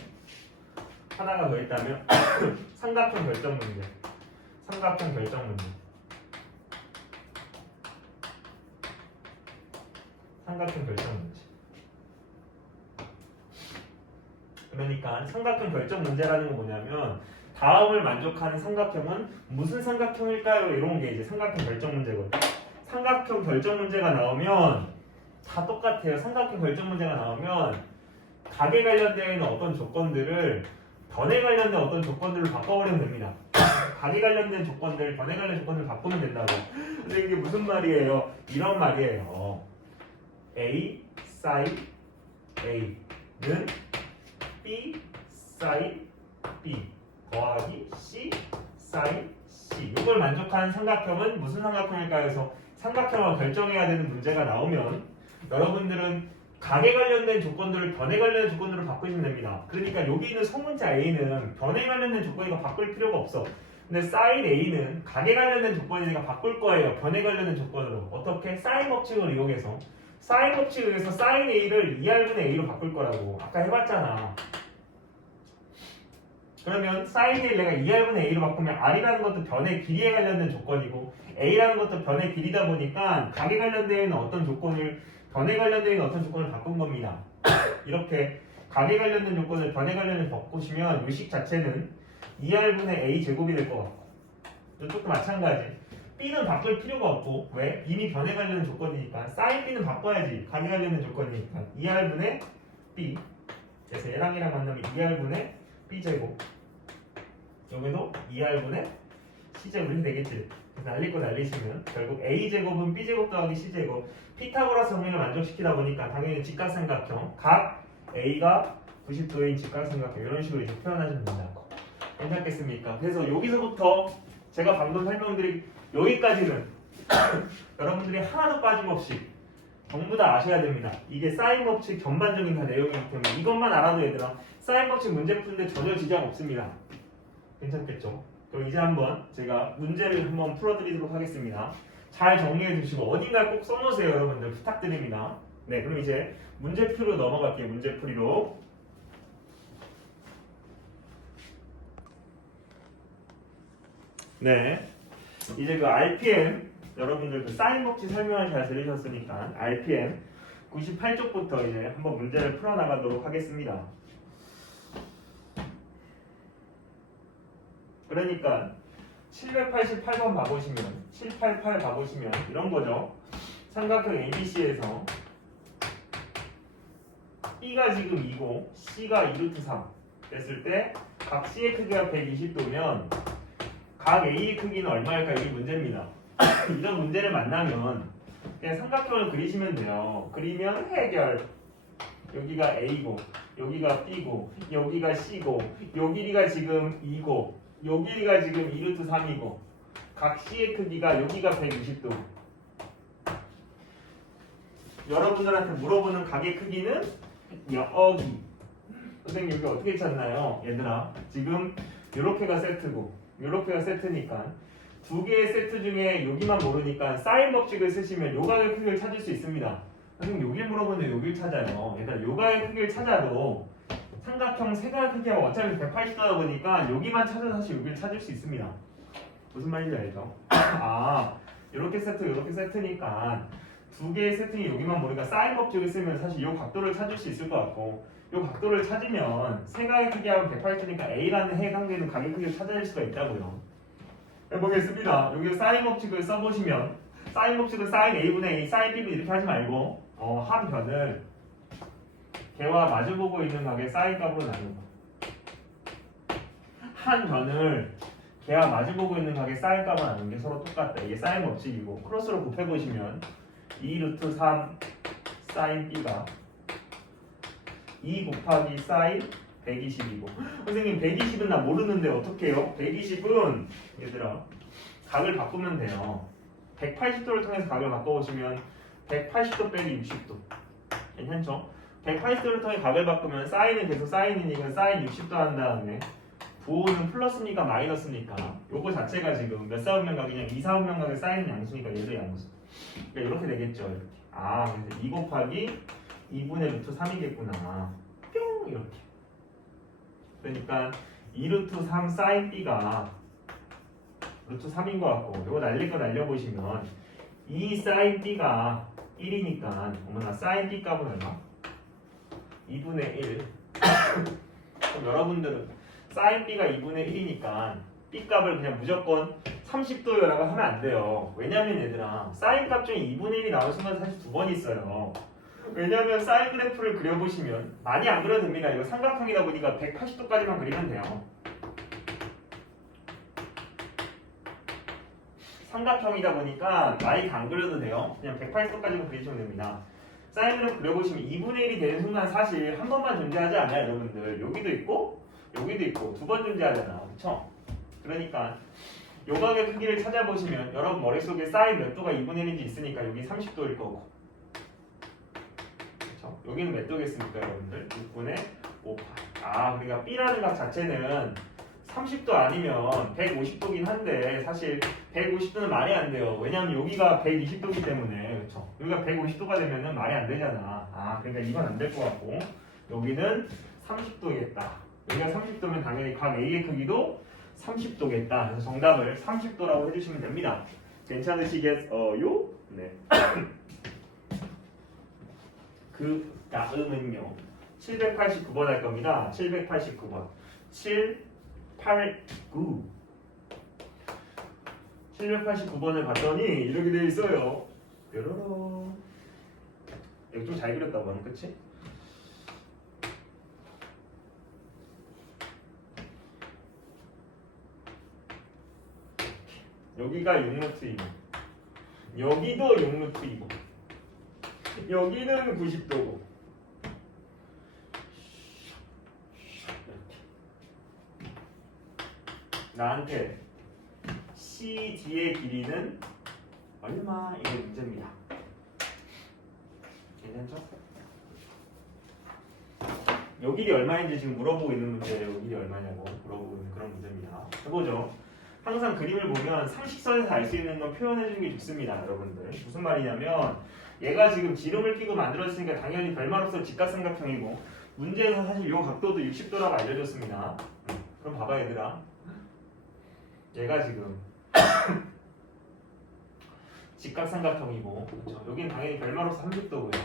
하나가 더 있다면 삼각형 결정 문제. 삼각형 결정 문제. 삼각형 결정 문제. 그러니까 삼각형 결정 문제라는 건 뭐냐면 다음을 만족하는 삼각형은 무슨 삼각형일까요? 이런 게 이제 삼각형 결정 문제거든요. 삼각형 결정 문제가 나오면 다 똑같아요. 삼각형 결정 문제가 나오면 각에 관련되어 있는 어떤 조건들을 변에 관련된 어떤 조건들을 바꿔버리면 됩니다. 각에 관련된 조건들, 변에 관련된 조건들을 바꾸면 된다고. 근데 이게 무슨 말이에요? 이런 말이에요. A, sin A는 B, sin B 더하기 C, sin C. 이걸 만족하는 삼각형은 무슨 삼각형일까요? 해서 삼각형을 결정해야 되는 문제가 나오면 여러분들은 각에 관련된 조건들을 변에 관련된 조건들을 바꾸시면 됩니다. 그러니까 여기 있는 소문자 A는 변에 관련된 조건이니까 바꿀 필요가 없어. 근데 sin A는 각에 관련된 조건이니까 바꿀 거예요. 변에 관련된 조건으로. 어떻게? sin 법칙을 이용해서. sin 법칙을 이용해서 sin A를 2R분의 A로 바꿀 거라고. 아까 해봤잖아. 그러면 sin A를 내가 2R분의 A로 바꾸면 R이라는 것도 변의 길이에 관련된 조건이고 A라는 것도 변의 길이다 보니까 각에 관련되어 있는 어떤 조건을 변에 관련되어 있는 어떤 조건을 바꾼 겁니다. 이렇게 각에 관련된 조건을 변에 관련해서 바꾸시면 요식 자체는 2R분의 A 제곱이 될 것 같고 이쪽도 마찬가지. B는 바꿀 필요가 없고 왜? 이미 변에 관련된 조건이니까 sin B는 바꿔야지. 각에 관련된 조건이니까 2R분의 B. 그래서 얘랑 얘랑 만나면 2R분의 B 제곱. 여기도 2R분의 C 제곱이 되겠지. 날릴 거 날리시면 결국 A 제곱은 B 제곱 더하기 C 제곱. 피타고라스 정리를 만족시키다 보니까 당연히 직각삼각형 각 A가 90도인 직각삼각형 이런 식으로 이제 표현하시면 된다고. 괜찮겠습니까? 그래서 여기서부터 제가 방금 설명드린 여기까지는 여러분들이 하나도 빠짐없이 전부 다 아셔야 됩니다. 이게 사인 법칙 전반적인 다 내용이기 때문에 이것만 알아도 얘들아 사인 법칙 문제 푸는데 전혀 지장 없습니다. 괜찮겠죠? 그럼 이제 한번 제가 문제를 한번 풀어드리도록 하겠습니다. 잘 정리해 주시고 어딘가에 꼭 써놓으세요. 여러분들 부탁드립니다. 네, 그럼 이제 문제풀이로 넘어갈게요. 문제풀이로. 네, 이제 그 RPM 여러분들 그 사인 법칙 설명을 잘 들으셨으니까 RPM 98쪽부터 이제 한번 문제를 풀어나가도록 하겠습니다. 그러니까 788번 봐보시면 788 봐보시면 이런 거죠. 삼각형 ABC에서 B가 지금 2고 C가 2루트 3 됐을 때 각 C의 크기가 120도면 각 A의 크기는 얼마일까? 이게 문제입니다. 이런 문제를 만나면 그냥 삼각형을 그리시면 돼요. 그리면 해결. 여기가 A고 여기가 B고 여기가 C고 요 길이가 지금 2고 요 길이가 지금 2루트 3이고 각 C의 크기가 여기가 120도. 여러분들한테 물어보는 각의 크기는 여기. 선생님 여기 어떻게 찾나요? 얘들아 지금 요렇게가 세트고 요렇게가 세트니까 두 개의 세트 중에 여기만 모르니까 사인 법칙을 쓰시면 요각의 크기를 찾을 수 있습니다. 선생님 여길 물어보는데 여길 찾아요. 얘들아 요각의 크기를 찾아도 삼각형 세각의 크기가 어차피 180도다 보니까 여기만 찾아서 사실 여기를 찾을 수 있습니다. 무슨 말인지 알죠? 아 이렇게 세트 이렇게 세트니까 두 개의 세팅이 여기만 모르니까 사인 법칙을 쓰면 사실 이 각도를 찾을 수 있을 것 같고 이 각도를 찾으면 세각의 크기하고 180도니까 A라는 해당되는 각의 크기를 찾아낼 수가 있다고요. 해보겠습니다. 여기 사인 법칙을 써보시면 사인 법칙은 사인 A분의 A, 사인 B분 이렇게 하지 말고 한 변을 걔와 마주보고 있는 각의 사인 값으로 나누고 한 변을 걔와 마주보고 있는 각의 사인 값을 나누는 게 서로 똑같다. 이게 사인 법칙이고 크로스로 곱해보시면 2 루트 3 사인 B가 2 곱하기 사인 120이고 선생님 120은 나 모르는데 어떻게 해요? 120은 얘들아 각을 바꾸면 돼요. 180도를 통해서 각을 바꿔보시면 180도 빼기 60도 괜찮죠? 180도를 통해 각을 바꾸면 사인은 계속 사인이니까 사인 60도 한 다음에 부호는 플러스입니까 마이너스입니까? 요거 자체가 지금 몇 사분면각이냐 2 사분면각의 사인은 양수니까 얘도 양수. 그러니까 이렇게 되겠죠. 이렇게. 그래서 2 곱하기 2분의 루트 3이겠구나. 뿅 이렇게. 그러니까 2 루트 3 사인 B가 루트 3인 것 같고 이거 날릴 거 날려보시면 2 사인 B가 1이니까 어머나 사인 B 값은 얼마? 2분의 1. 그럼 여러분들은 사인 B가 2분의 1이니까 B 값을 그냥 무조건 30도요라고 하면 안 돼요. 왜냐면 얘들아 사인 값 중에 2분의 1이 나올 순간 사실 두 번 있어요. 왜냐면 사인 그래프를 그려보시면 많이 안 그려도 됩니다. 이거 삼각형이다 보니까 180도까지만 그리면 돼요. 삼각형이다 보니까 많이 안 그려도 돼요. 그냥 180도까지만 그리시면 됩니다. 사인 그래프 그려보시면 2분의 1이 되는 순간 사실 한 번만 존재하지 않아요 여러분들. 여기도 있고 여기도 있고 두 번 존재하잖아. 그쵸? 그러니까 요각의 크기를 찾아보시면 여러분 머릿속에 사인 몇 도가 2분의 1인지 있으니까 여기 30도일 거고 그쵸? 여기는 몇 도겠습니까 여러분들? 6분의 5파이. 그러니까 B라는 각 자체는 30도 아니면 150도긴 한데 사실 150도는 말이 안 돼요. 왜냐면 여기가 120도기 때문에 그쵸? 여기가 150도가 되면은 말이 안 되잖아. 그러니까 이건 안 될 것 같고 여기는 30도겠다. 여기가 30도면 당연히 각 A의 크기도 30도겠다. 그래서 정답을 30도라고 해주시면 됩니다. 괜찮으시겠어요? 네. 그 다음은요. 789번 할 겁니다. 789번. 7, 8, 9. 789번을 봤더니 이렇게 되어 있어요. 뾰로로. 여기 좀 잘 그렸다고 하네, 그치? 여기가 6루트이고 여기도 6루트이고 여기는 90도고 나한테 CD의 길이는 얼마? 이게 문제입니다. 괜찮죠? 요 길이 얼마인지 지금 물어보고 있는 문제예요. 요 길이 얼마냐고 물어보고 있는 그런 문제입니다. 해보죠. 항상 그림을 보면 상식선에서 알 수 있는 건 표현해주는 게 좋습니다. 여러분들 무슨 말이냐면 얘가 지금 지름을 끼고 만들어졌으니까 당연히 별말없어 직각삼각형이고 문제에서 사실 이 각도도 60도라고 알려줬습니다. 그럼 봐봐 얘들아 얘가 지금 직각삼각형이고 그렇죠? 여기는 당연히 별말없어 30도고요.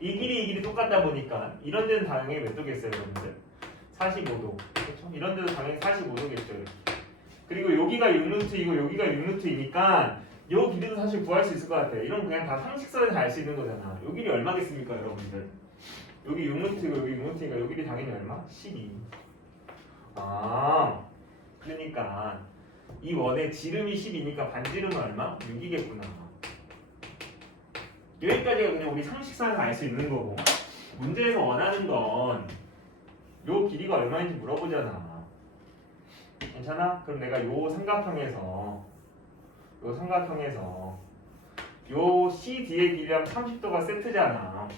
이 길이 똑같다 보니까 이런 데는 당연히 몇 도겠어요 여러분들? 45도 그렇죠? 이런 데도 당연히 45도겠죠 이렇게. 그리고 여기가 6루트이고 여기가 6루트이니까 요 길이도 사실 구할 수 있을 것 같아요. 이런 그냥 다 상식선에서 알 수 있는 거잖아. 요 길이 얼마겠습니까 여러분들? 여기 6루트고 여기 6루트니까 요 길이 당연히 얼마? 12. 그러니까 이 원의 지름이 10이니까 반지름은 얼마? 6이겠구나. 여기까지가 그냥 우리 상식선에서 알 수 있는 거고 문제에서 원하는 건 요 길이가 얼마인지 물어보잖아. 괜찮아? 그럼 내가 요 삼각형에서 요 CD의 길이랑 30도가 세트잖아.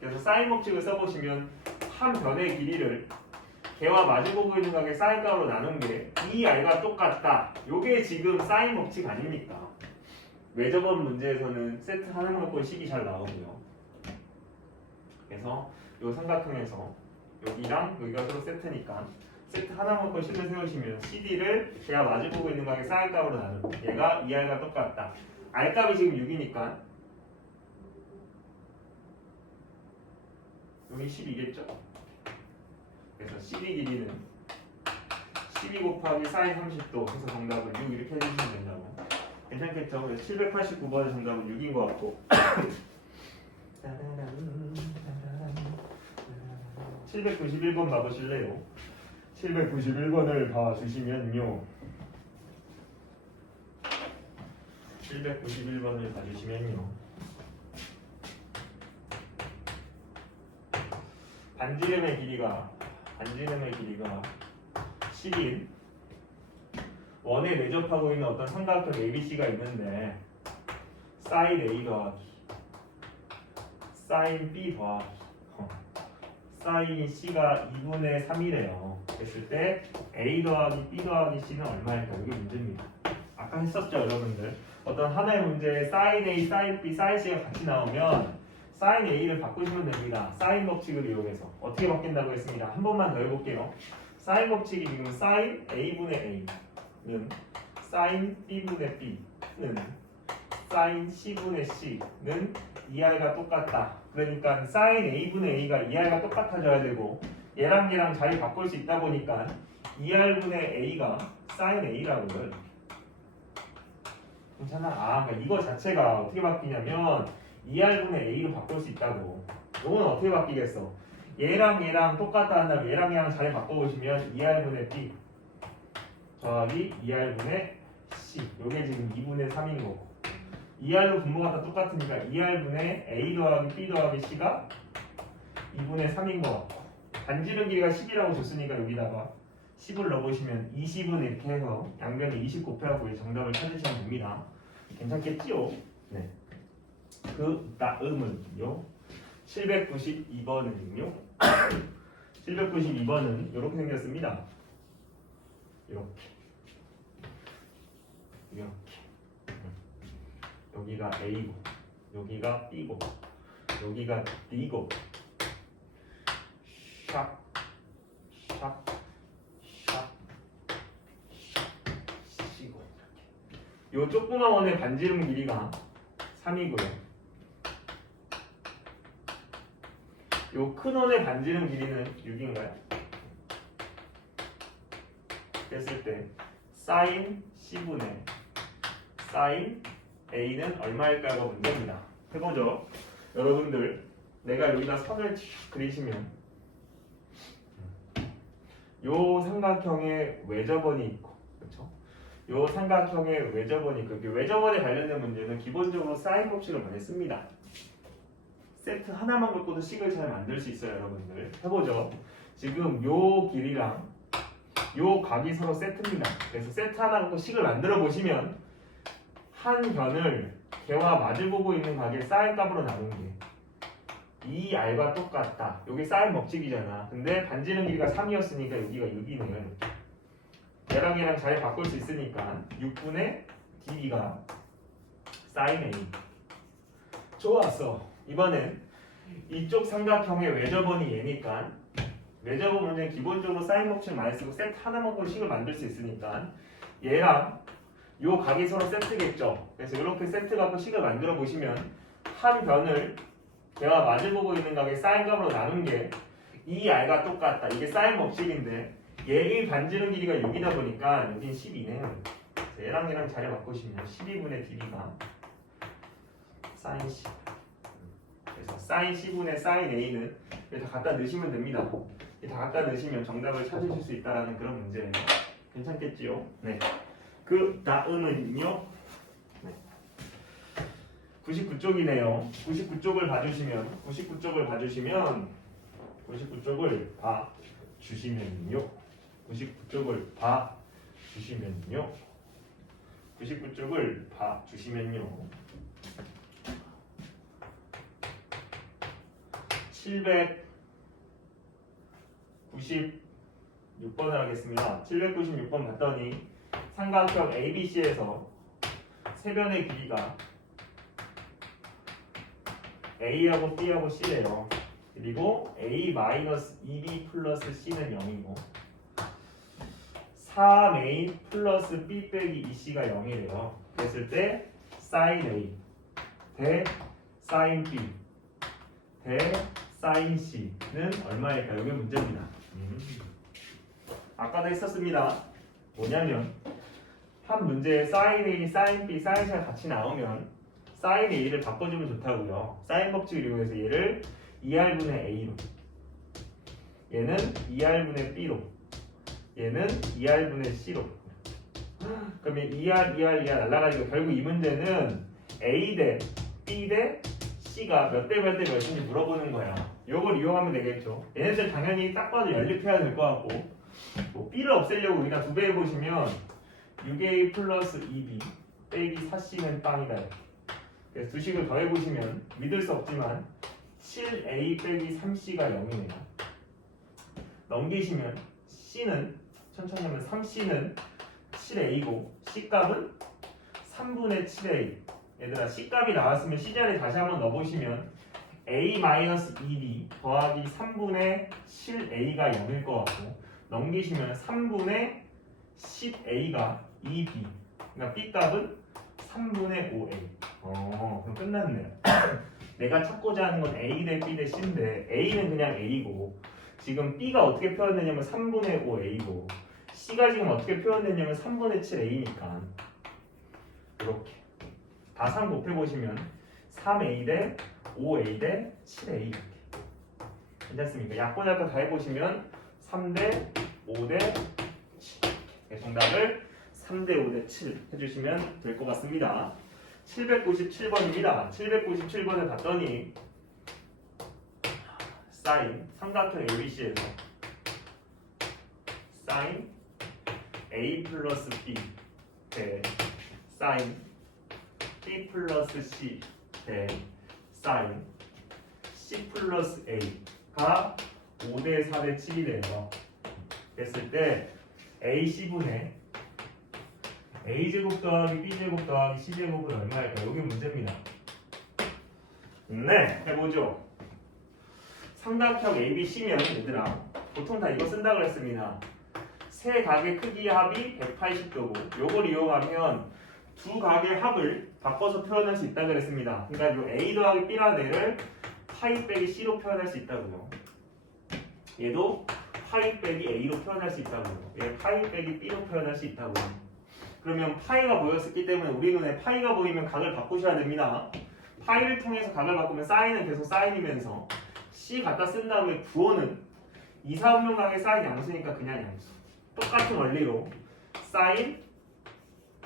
그래서 사인 법칙을 써보시면 한 변의 길이를 걔와 마주보고 있는 각의 사인 값으로 나눈 게 이 R과 똑같다. 요게 지금 사인 법칙 아닙니까? 왜 저번 문제에서는 세트 하나만 갖고 식이 잘 나오고요. 그래서 요 삼각형에서 여기랑 여기가 서로 세트니까 세트 하나만 갖고 식을 세우시면 CD를 걔와 마주보고 있는 각의 사인 값으로 나누고 얘가 2R과 똑같다. R값이 지금 6이니까 여기 12겠죠? 그래서 CD 길이는 12 곱하기 사인 30도 해서 정답은 6 이렇게 해주시면 된다고. 괜찮겠죠? 그래서 789번의 정답은 6인 것 같고 791번 봐보실래요? 791번을 봐주시면요 791번을 봐주시면요 반지름의 길이가 10인 원에 내접하고 있는 어떤 삼각형 ABC가 있는데 사인 A 더하기 사인 B 더하기 사인 C가 2분의 3이래요. 했을 때 A 더하기 B 더하기 C는 얼마일까? 이게 문제입니다. 아까 했었죠 여러분들. 어떤 하나의 문제에 사인 A, 사인 B, 사인 C가 같이 나오면 사인 A를 바꾸시면 됩니다. 사인 법칙을 이용해서 어떻게 바뀐다고 했습니다. 한 번만 더 해볼게요. 사인 법칙이 지금 사인 A분의 A는 사인 B분의 B는 사인 C분의 C는 2R가 똑같다. 그러니까 사인 A분의 A가 2R가 똑같아져야 되고 얘랑 자리 바꿀 수 있다 보니까 2R분의 A가 사인 A라고. 괜찮아? 그러니까 이거 자체가 어떻게 바뀌냐면 2R분의 A로 바꿀 수 있다고. 이건 어떻게 바뀌겠어? 얘랑 똑같다 한다면 얘랑 자리 바꿔보시면 2R분의 B 더하기 2R분의 C. 요게 지금 2분의 3인 거고 2R로 분모가 다 똑같으니까 2R분의 A 더하기 B 더하기 C가 2분의 3인 거 같고 반지름 길이가 10이라고 줬으니까 여기다가 10을 넣어보시면 20은 이렇게 해서 양변에 20 곱해갖고 정답을 찾으시면 됩니다. 괜찮겠지요? 네. 그 다음은요 792번은요 792번은 이렇게 생겼습니다. 이렇게 여기가 A고 여기가 B고 여기가 D고 샥 C고 요 조그만 원의 반지름 길이가 3이고요 요 큰 원의 반지름 길이는 6인가요? 됐을 때 사인 C분의 사인 A는 얼마일까가 문제입니다. 해보죠. 여러분들 내가 여기다 선을 그리시면 요 삼각형의 외접원이 있고 그렇죠? 요 삼각형의 외접원이 있고 외접원에 관련된 문제는 기본적으로 사인 법칙을 많이 씁니다. 세트 하나만 갖고도 식을 잘 만들 수 있어요. 여러분들 해보죠. 지금 요 길이랑 요 각이 서로 세트입니다. 그래서 세트 하나 갖고 식을 만들어 보시면 한 변을 걔와 마주보고 있는 각의 사인 값으로 나눈 게 이 R과 똑같다. 여기 사인 법칙이잖아. 근데 반지름 길이가 3이었으니까 여기가 6이네요. 얘랑 잘 바꿀 수 있으니까 6분의 db가 사인 A. 좋았어. 이번엔 이쪽 삼각형의 외접원이 얘니까 외접원 문제는 기본적으로 사인 법칙 많이 쓰고 세트 하나만 갖고 식을 만들 수 있으니까 얘랑 요 각이 서로 세트겠죠. 그래서 이렇게 세트 갖고 식을 만들어 보시면 한 변을 걔와 마주보고 있는 각의 사인 값으로 나눈 게 이 R과 똑같다. 이게 사인 법칙인데 얘의 반지름 길이가 6이다 보니까 여긴 12네요. 얘랑 자리 바꾸시면 12분의 db가 사인 C. 그래서 사인 C분의 사인 A는 다 갖다 넣으시면 됩니다. 다 갖다 넣으시면 정답을 찾으실 수 있다는 그런 문제예요. 괜찮겠지요? 네. 그 다음은요 99쪽이네요 99쪽을 봐주시면 99쪽을 봐주시면요 99쪽을 봐주시면요 796번을 하겠습니다. 796번 봤더니 삼각형 ABC에서 세변의 길이가 A하고 B하고 C래요. 그리고 A-2B 플러스 C는 0이고 3A 플러스 B 빼기 2C가 0이래요. 그랬을 때 sin A 대 sin B 대 sin C는 얼마일까요? 이게 문제입니다. 아까도 했었습니다. 뭐냐면 한 문제에 sin A, sin B, sin C가 같이 나오면 sin A를 바꿔주면 좋다고요. sin 법칙을 이용해서 얘를 2R분의 A로, 얘는 2R분의 B로, 얘는 2R분의 C로. 그러면 2R, 2R, 2R 날라가니까 결국 이 문제는 A 대 B 대 C가 몇 대 몇 대 몇인지 물어보는 거야. 요걸 이용하면 되겠죠. 얘네들 당연히 딱 봐도 연립해야 될 것 같고, 뭐 B를 없애려고 우리가 2배 해보시면 6A 플러스 2B 빼기 4C는 빵이다. 그래서 두 식을 더해보시면 믿을 수 없지만 7A 빼기 3C가 0이네요. 넘기시면 C는 천천히 하면 3C는 7A고 C값은 3분의 7A. 얘들아 C값이 나왔으면 C자리에 다시 한번 넣어보시면 A-2B 더하기 3분의 7A가 0일 것 같고, 넘기시면 3분의 10A가 2B, 그러니까 B값은 3분의 5A. 그럼 끝났네요. 내가 찾고자 하는 건 A 대 B 대 C인데 A는 그냥 A고, 지금 B가 어떻게 표현되냐면 3분의 5A고, C가 지금 어떻게 표현되냐면 3분의 7A니까 이렇게 다 3 곱해보시면 3A 대 5A 대 7A 이렇게 괜찮습니까? 약분할거 다 해보시면 3대 5대 7. 정답을 3대 5대 7 해주시면 될 것 같습니다. 797번입니다. 797번을 봤더니 sin 삼각형 ABC에서 sin A 플러스 B 대 sin B 플러스 C 대 sin C 플러스 A가 5대 4대 7이 돼요. 됐을 때 AC분의 A제곱 더하기 B제곱 더하기 C제곱은 얼마일까요? 이게 문제입니다. 네, 해보죠. 삼각형 ABC면 얘들아 보통 다 이거 쓴다 그랬습니다. 세 각의 크기의 합이 180도고 요걸 이용하면 두 각의 합을 바꿔서 표현할 수 있다 그랬습니다. 그러니까 요 A 더하기 B라는 애를 파이 빼기 C로 표현할 수 있다고요. 얘도 파이 빼기 A로 표현할 수 있다고요. 얘 파이 빼기 B로 표현할 수 있다고요. 그러면 파이가 보였었기 때문에 우리 눈에 파이가 보이면 각을 바꾸셔야 됩니다. 파이를 통해서 각을 바꾸면 사인은 계속 사인이면서 C 갖다 쓴 다음에 부호는 2, 4분의 각의 사인 양수니까 그냥 양수. 똑같은 원리로 사인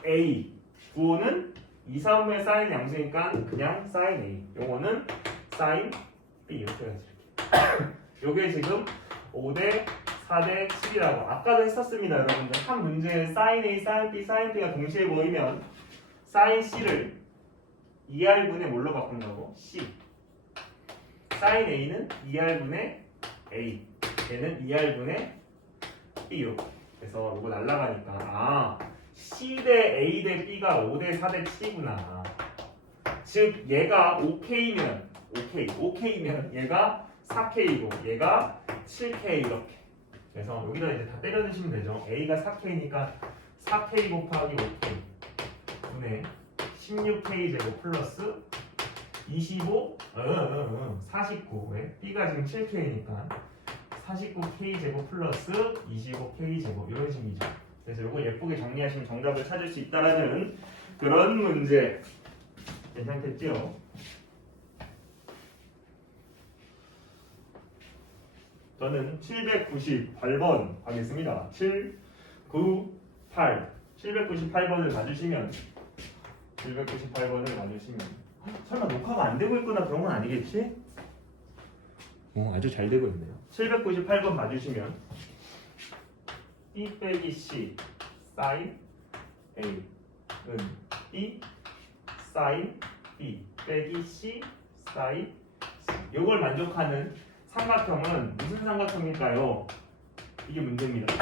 A 부호는 2, 4분의 사인 양수니까 그냥 사인 A. 요거는 사인 B 이렇게 해야지. 요게 지금 5대 4대 7이라고 아까도 했었습니다. 여러분들 한 문제에 sin A, sin B, sin B가 동시에 보이면 sin C를 2R분의 뭘로 바꾼다고? C. sin A는 2R분의 A, 얘는 2R분의 B로. 그래서 이거 날라가니까 C 대 A 대 B가 5대 4대 7이구나. 즉 얘가 5K면 얘가 4K고 얘가 7K 이렇게. 그래서 여기다 이제 다 때려 넣으시면 되죠. A가 4K니까 4K 곱하기 5K 분의 16K 제곱 플러스 25 49. 왜? B가 지금 7K니까 49K 제곱 플러스 25K 제곱 이런 식이죠. 그래서 이거 예쁘게 정리하시면 정답을 찾을 수 있다라는 그런 문제. 괜찮겠죠? 저는 798번 하겠습니다. 798번을 봐주시면 설마 녹화가 안 되고 있거나 그런 건 아니겠지? 아주 잘 되고 있네요. 798번 봐주시면 B 빼기 C sin A는 B sin B 빼기 C sin C. 이걸 만족하는 삼각형은 무슨 삼각형일까요? 이게 문제입니다.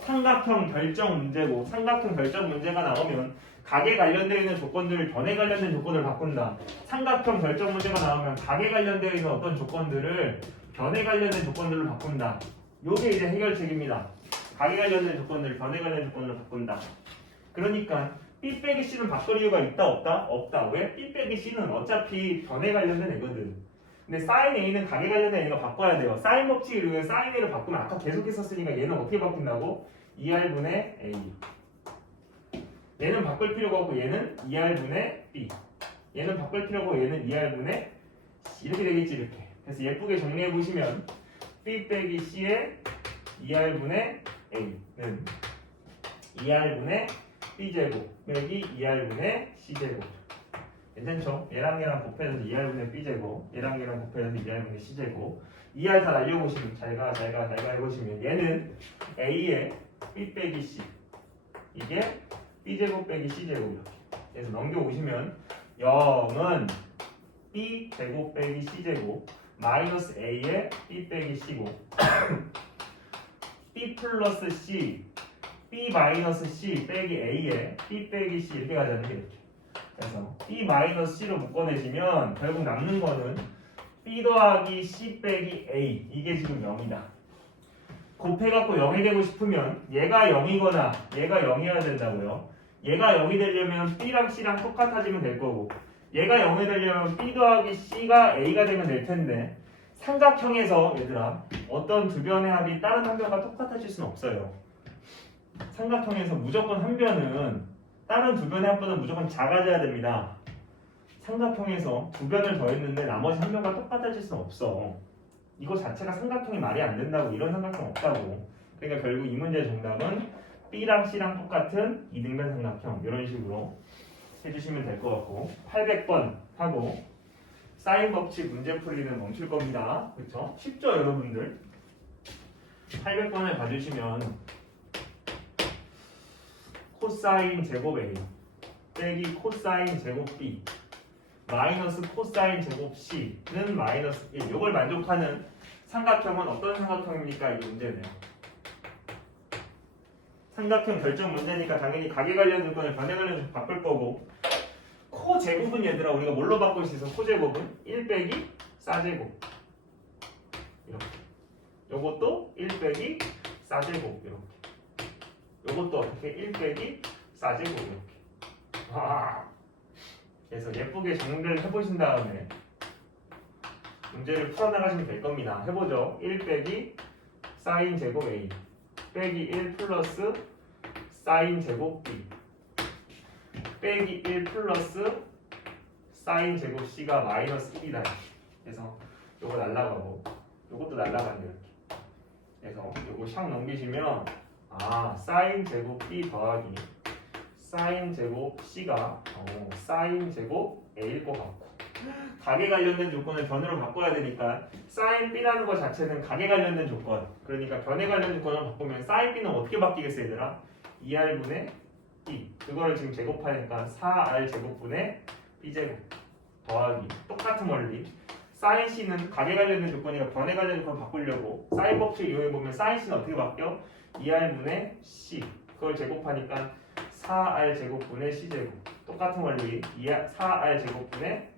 삼각형 결정 문제고, 삼각형 결정 문제가 나오면 각에 관련되어 있는 조건들을 변에 관련된 조건을 바꾼다. 삼각형 결정 문제가 나오면 각에 관련되어 있는 어떤 조건들을 변에 관련된 조건들로 바꾼다. 요게 이제 해결책입니다. 각에 관련된 조건들을 변에 관련된 조건으로 바꾼다. 그러니까 B 빼기 C는 바꿀 이유가 있다 없다? 없다. 왜? B 빼기 C는 어차피 변에 관련된 애거든. 근데 sin A는 각에 관련된 애가 바꿔야 돼요. sin 법칙에 의해 sin A를 바꾸면 아까 계속 했었으니까 얘는 어떻게 바뀐다고? 2R분의 A. 얘는 바꿀 필요가 없고 얘는 2R분의 B. 얘는 바꿀 필요가 없고 얘는 2R분의 C. 이렇게 되겠지 이렇게. 그래서 예쁘게 정리해 보시면 B 빼기 C의 2R분의 A는 2R분의 B제곱 빼기 2R분의 C제곱. 괜찮죠? 얘랑 곱해서 2R분의 B제곱, 얘랑 곱해서 2R분의 C제곱. 2R 다 날려보시면 잘가 해보시면 얘는 A의 B 빼기 C, 이게 B제곱 빼기 C제곱 이렇게. 그래서 넘겨오시면 0은 B제곱 빼기 C제곱 마이너스 A의 B 빼기 C고 B 플러스 C, B 마이너스 C 빼기 A의 B 빼기 C 이렇게 가잖아요. 이렇게. 그래서 B 마이너스 C로 묶어내시면 결국 남는 거는 B 더하기 C 빼기 A, 이게 지금 0이다. 곱해갖고 0이 되고 싶으면 얘가 0이거나 얘가 0이어야 된다고요. 얘가 0이 되려면 B랑 C랑 똑같아지면 될 거고, 얘가 0이 되려면 B 더하기 C가 A가 되면 될 텐데, 삼각형에서 얘들아 어떤 두 변의 합이 다른 한 변과 똑같아질 수는 없어요. 삼각형에서 무조건 한 변은 다른 두 변의 합보다 무조건 작아져야 됩니다. 삼각형에서 두 변을 더했는데 나머지 한 변과 똑같아질 수는 없어. 이거 자체가 삼각형이 말이 안 된다고. 이런 삼각형 없다고. 그러니까 결국 이 문제의 정답은 B랑 C랑 똑같은 이등변 삼각형, 이런 식으로 해주시면 될 것 같고, 800번 하고 사인 법칙 문제 풀이는 멈출 겁니다. 그렇죠? 쉽죠 여러분들? 800번을 봐주시면 코사인 제곱 A 빼기 코사인 제곱 B 마이너스 코사인 제곱 C는 마이너스 1. 이걸 만족하는 삼각형은 어떤 삼각형입니까? 이 문제네요. 삼각형 결정 문제니까 당연히 각에 관련 조건을 변에 관련 조건 바꿀 거고, 코 제곱은 얘들아 우리가 뭘로 바꿀 수 있어? 코 제곱은 1 빼기 4제곱 이렇게. 요것도 1 빼기 4제곱 이렇게. 요것도 어떻게? 1 빼기 4제곱 이렇게. 그래서 예쁘게 정리를 해보신 다음에 문제를 풀어나가시면 될 겁니다. 해보죠. 1 빼기 사인 제곱 A 빼기 1 플러스 사인 제곱 B 빼기 1 플러스 사인 제곱 C가 마이너스 1이다. 그래서 요거 날라가고 요것도 날라가네요. 이렇게. 그래서 요거 샥 넘기시면 사인 제곱 B 더하기 사인 제곱 C가 사인 제곱 A일 것 같고, 각에 관련된 조건을 변으로 바꿔야 되니까 사인 B라는 것 자체는 각에 관련된 조건, 그러니까 변에 관련된 조건을 바꾸면 사인 B는 어떻게 바뀌겠어 얘들아? 2R분의 B, 그거를 지금 제곱하니까 4R 제곱분의 B제곱 더하기 똑같은 원리, 사인 C는 각에 관련된 조건이라 변에 관련된 조건을 바꾸려고 사인 법칙 이용해보면 사인 C는 어떻게 바뀌어? 2R분의 C, 그걸 제곱하니까 4R 제곱분의 C제곱, 똑같은 원리 4R 제곱분의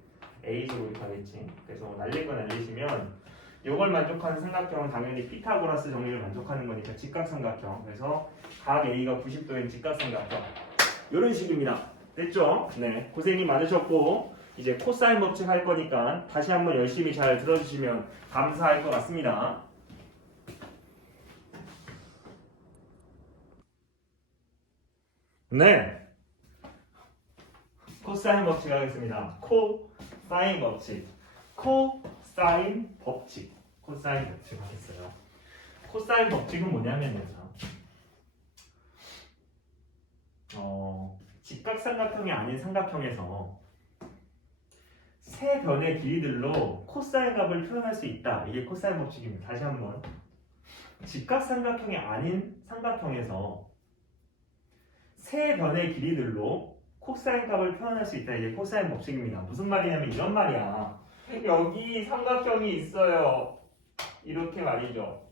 A제곱이 가겠지. 그래서 날릴 거 날리시면 이걸 만족하는 삼각형은 당연히 피타고라스 정리를 만족하는 거니까 직각삼각형. 그래서 각 A가 90도인 직각삼각형, 이런 식입니다. 됐죠? 네, 고생이 많으셨고 이제 코사인 법칙 할 거니까 다시 한번 열심히 잘 들어주시면 감사할 것 같습니다. 네, 코사인 법칙 하겠습니다. 코사인 법칙, 코사인 법칙, 코사인 법칙 하겠어요. 코사인 법칙은 뭐냐면요, 직각삼각형이 아닌 삼각형에서 세 변의 길이들로 코사인 값을 표현할 수 있다. 이게 코사인 법칙입니다. 다시 한번, 직각삼각형이 아닌 삼각형에서 세 변의 길이들로 코사인 값을 표현할 수 있다. 이게 코사인 법칙입니다. 무슨 말이냐면 이런 말이야. 여기 삼각형이 있어요. 이렇게 말이죠.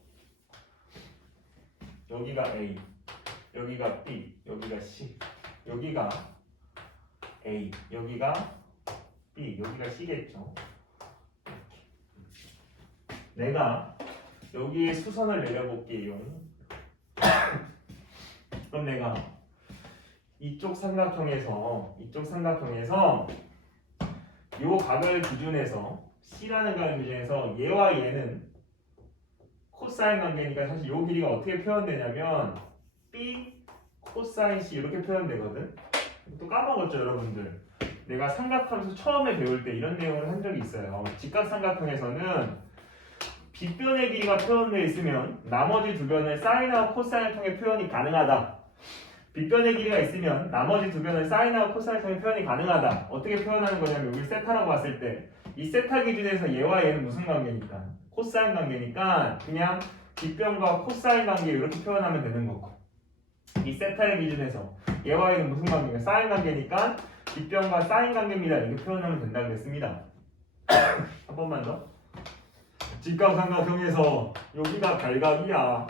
여기가 A, 여기가 B, 여기가 C, 여기가 A, 여기가 B, 여기가 C겠죠. 내가 여기에 수선을 내려볼게요. 그럼 내가 이쪽 삼각형에서 요 각을 기준해서 C라는 각을 기준해서 얘와 얘는 코사인 관계니까 사실 요 길이가 어떻게 표현되냐면 B 코사인 C 이렇게 표현되거든. 또 까먹었죠 여러분들. 내가 삼각함수 처음에 배울 때 이런 내용을 한 적이 있어요. 직각삼각형에서는 빗변의 길이가 표현되어 있으면 나머지 두 변을 사인하고 코사인을 통해 표현이 가능하다. 빗변의 길이가 있으면 나머지 두 변을 사인하고 코사인을 통해 표현이 가능하다. 어떻게 표현하는 거냐면 여기 세타라고 봤을 때 이 세타 기준에서 얘와 얘는 무슨 관계니까? 코사인 관계니까 그냥 빗변과 코사인 관계 이렇게 표현하면 되는 거고, 이 세타의 기준에서 얘와 얘는 무슨 관계인가? 사인 관계니까 빗변과 사인 관계입니다. 이렇게 표현하면 된다고 했습니다. 한 번만 더. 직각삼각형에서 여기가 발각이야,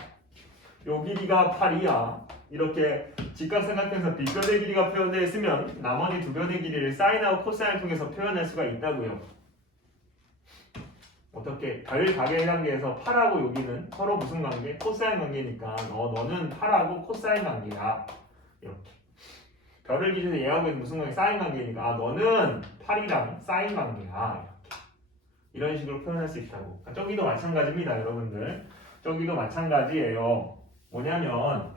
요 길이가 8이야. 이렇게 직각삼각형에서 빗변의 길이가 표현되어 있으면 나머지 두 변의 길이를 사인하고 코사인을 통해서 표현할 수가 있다고요. 어떻게? 별각의 관계에서 8하고 여기는 서로 무슨 관계? 코사인 관계니까 너는 8하고 코사인 관계야. 이렇게. 별을 기준으로 얘하고 무슨 관계? 사인 관계니까 너는 8이랑 사인 관계야. 이렇게. 이런 식으로 표현할 수 있다고. 그러니까 저기도 마찬가지입니다, 여러분들. 저기도 마찬가지예요. 뭐냐면